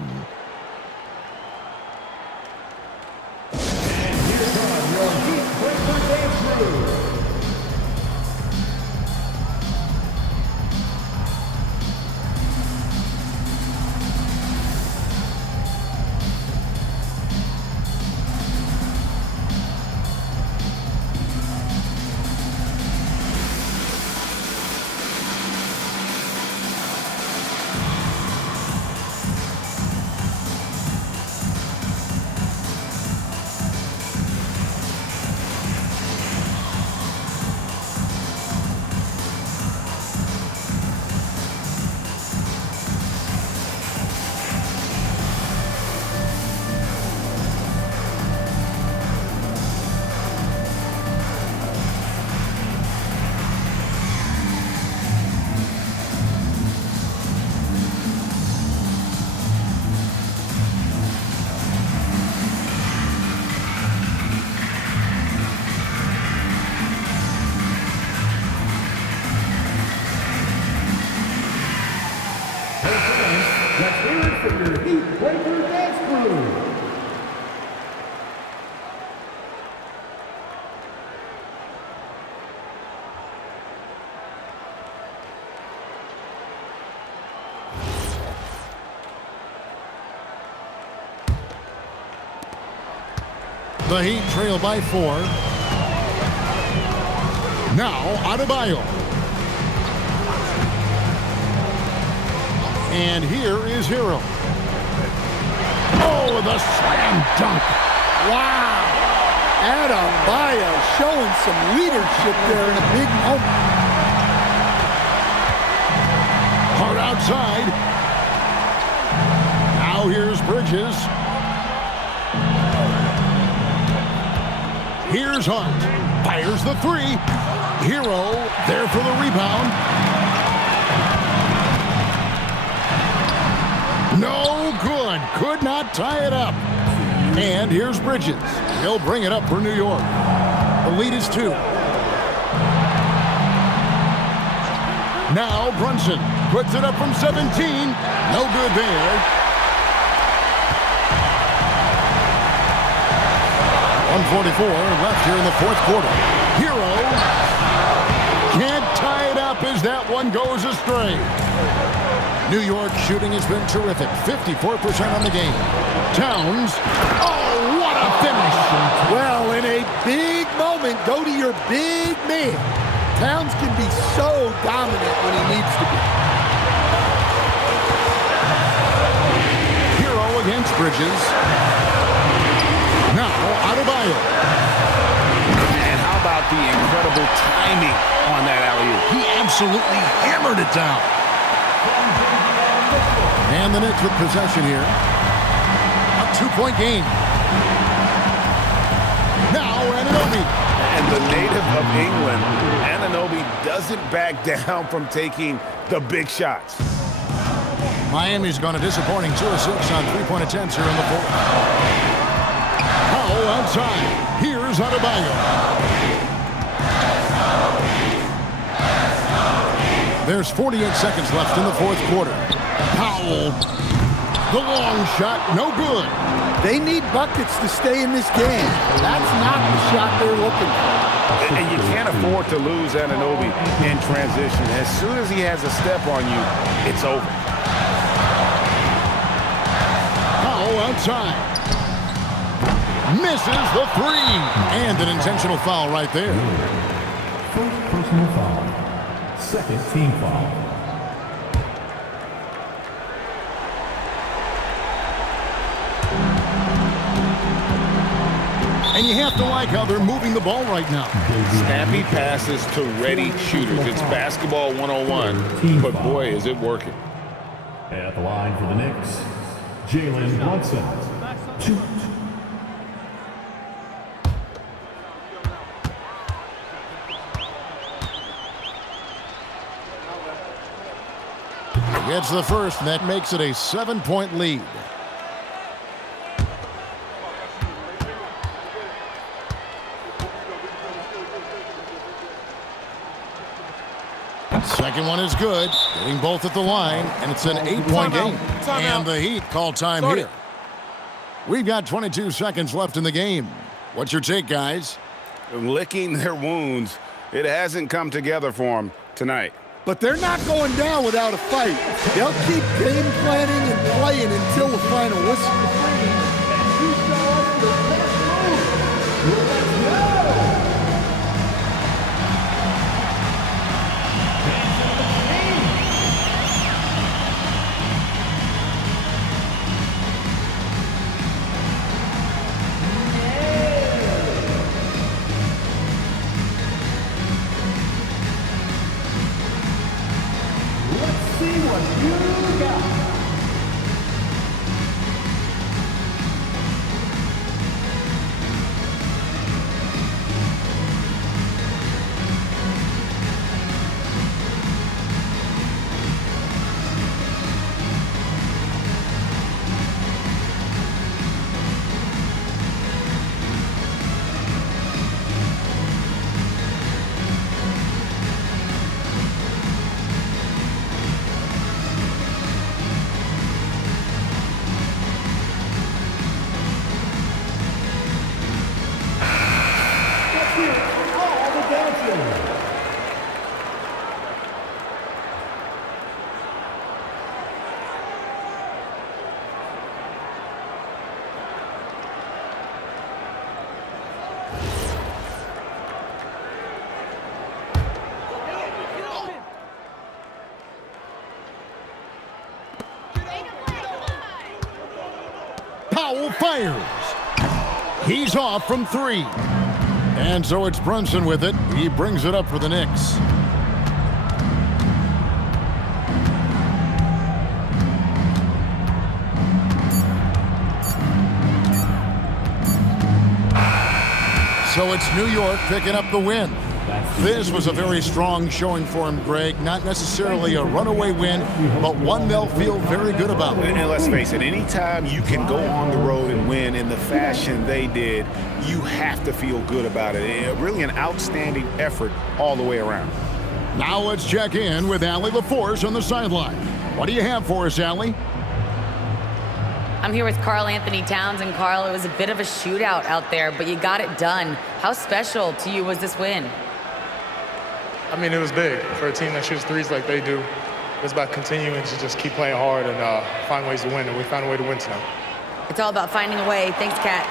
Let's hear it for your Heat Breaker Dance Crew. The Heat trail by 4. Now Adebayo. And here is Hero. Oh, the slam dunk. Wow. Adebayo showing some leadership there in a big moment. Hard outside. Now here's Bridges. Here's Hart. Fires the 3. Hero there for the rebound. No good. Could not tie it up. And here's Bridges. He'll bring it up for New York. The lead is 2. Now Brunson puts it up from 17. No good there. 1:44 left here in the 4th quarter. Hero can't tie it up as that one goes astray. New York shooting has been terrific. 54% on the game. Towns. Oh, what a finish. Well, in a big moment, go to your big man. Towns can be so dominant when he needs to be. Hero against Bridges. Now, Adebayo. And how about the incredible timing on that alley-oop? He absolutely hammered it down. And the Knicks with possession here. A 2-point game. Now Anunoby. And the native of England, Anunoby doesn't back down from taking the big shots. Miami's gone a disappointing 2 of 6 on 3-point attempts here in the 4th. Powell outside. Here's Adebayo. There's 48 seconds left in the 4th quarter. Powell, the long shot, no good. They need buckets to stay in this game. That's not the shot they're looking for. And you can't afford to lose Anunoby in transition. As soon as he has a step on you, it's over. Powell outside. Misses the 3. And an intentional foul right there. First personal foul. second team foul. And you have to like how they're moving the ball right now. Snappy passes to ready shooters. It's basketball 101, but boy, is it working. At the line for the Knicks, Jalen Brunson. Shoot. Gets the first, and that makes it a 7-point lead. Second one is good, getting both at the line, and it's an 8-point game. And the Heat call time here. We've got 22 seconds left in the game. What's your take, guys? Licking their wounds. It hasn't come together for them tonight. But they're not going down without a fight. They'll keep game planning and playing until the final whistle. Powell fires. He's off from three. And so it's Brunson with it. He brings it up for the Knicks. So it's New York picking up the win. This was a very strong showing for him, Greg. Not necessarily a runaway win, but one they'll feel very good about. And let's face it, anytime you can go on the road and win in the fashion they did, you have to feel good about it. Really an outstanding effort all the way around. Now let's check in with Allie LaForce on the sideline. What do you have for us, Allie? I'm here with Karl Anthony Towns, and Karl, it was a bit of a shootout out there, but you got it done. How special to you was this win? I mean, it was big for a team that shoots threes like they do. It's about continuing to just keep playing hard and find ways to win, and we found a way to win tonight. It's all about finding a way. Thanks, Kat.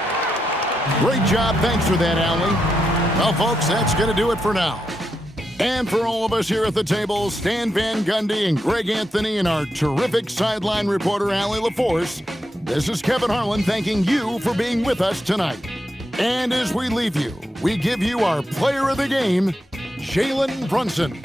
Great job. Thanks for that, Allie. Well, folks, that's going to do it for now. And for all of us here at the table, Stan Van Gundy and Greg Anthony and our terrific sideline reporter, Allie LaForce, this is Kevin Harlan thanking you for being with us tonight. And as we leave you, we give you our player of the game, Jalen Brunson.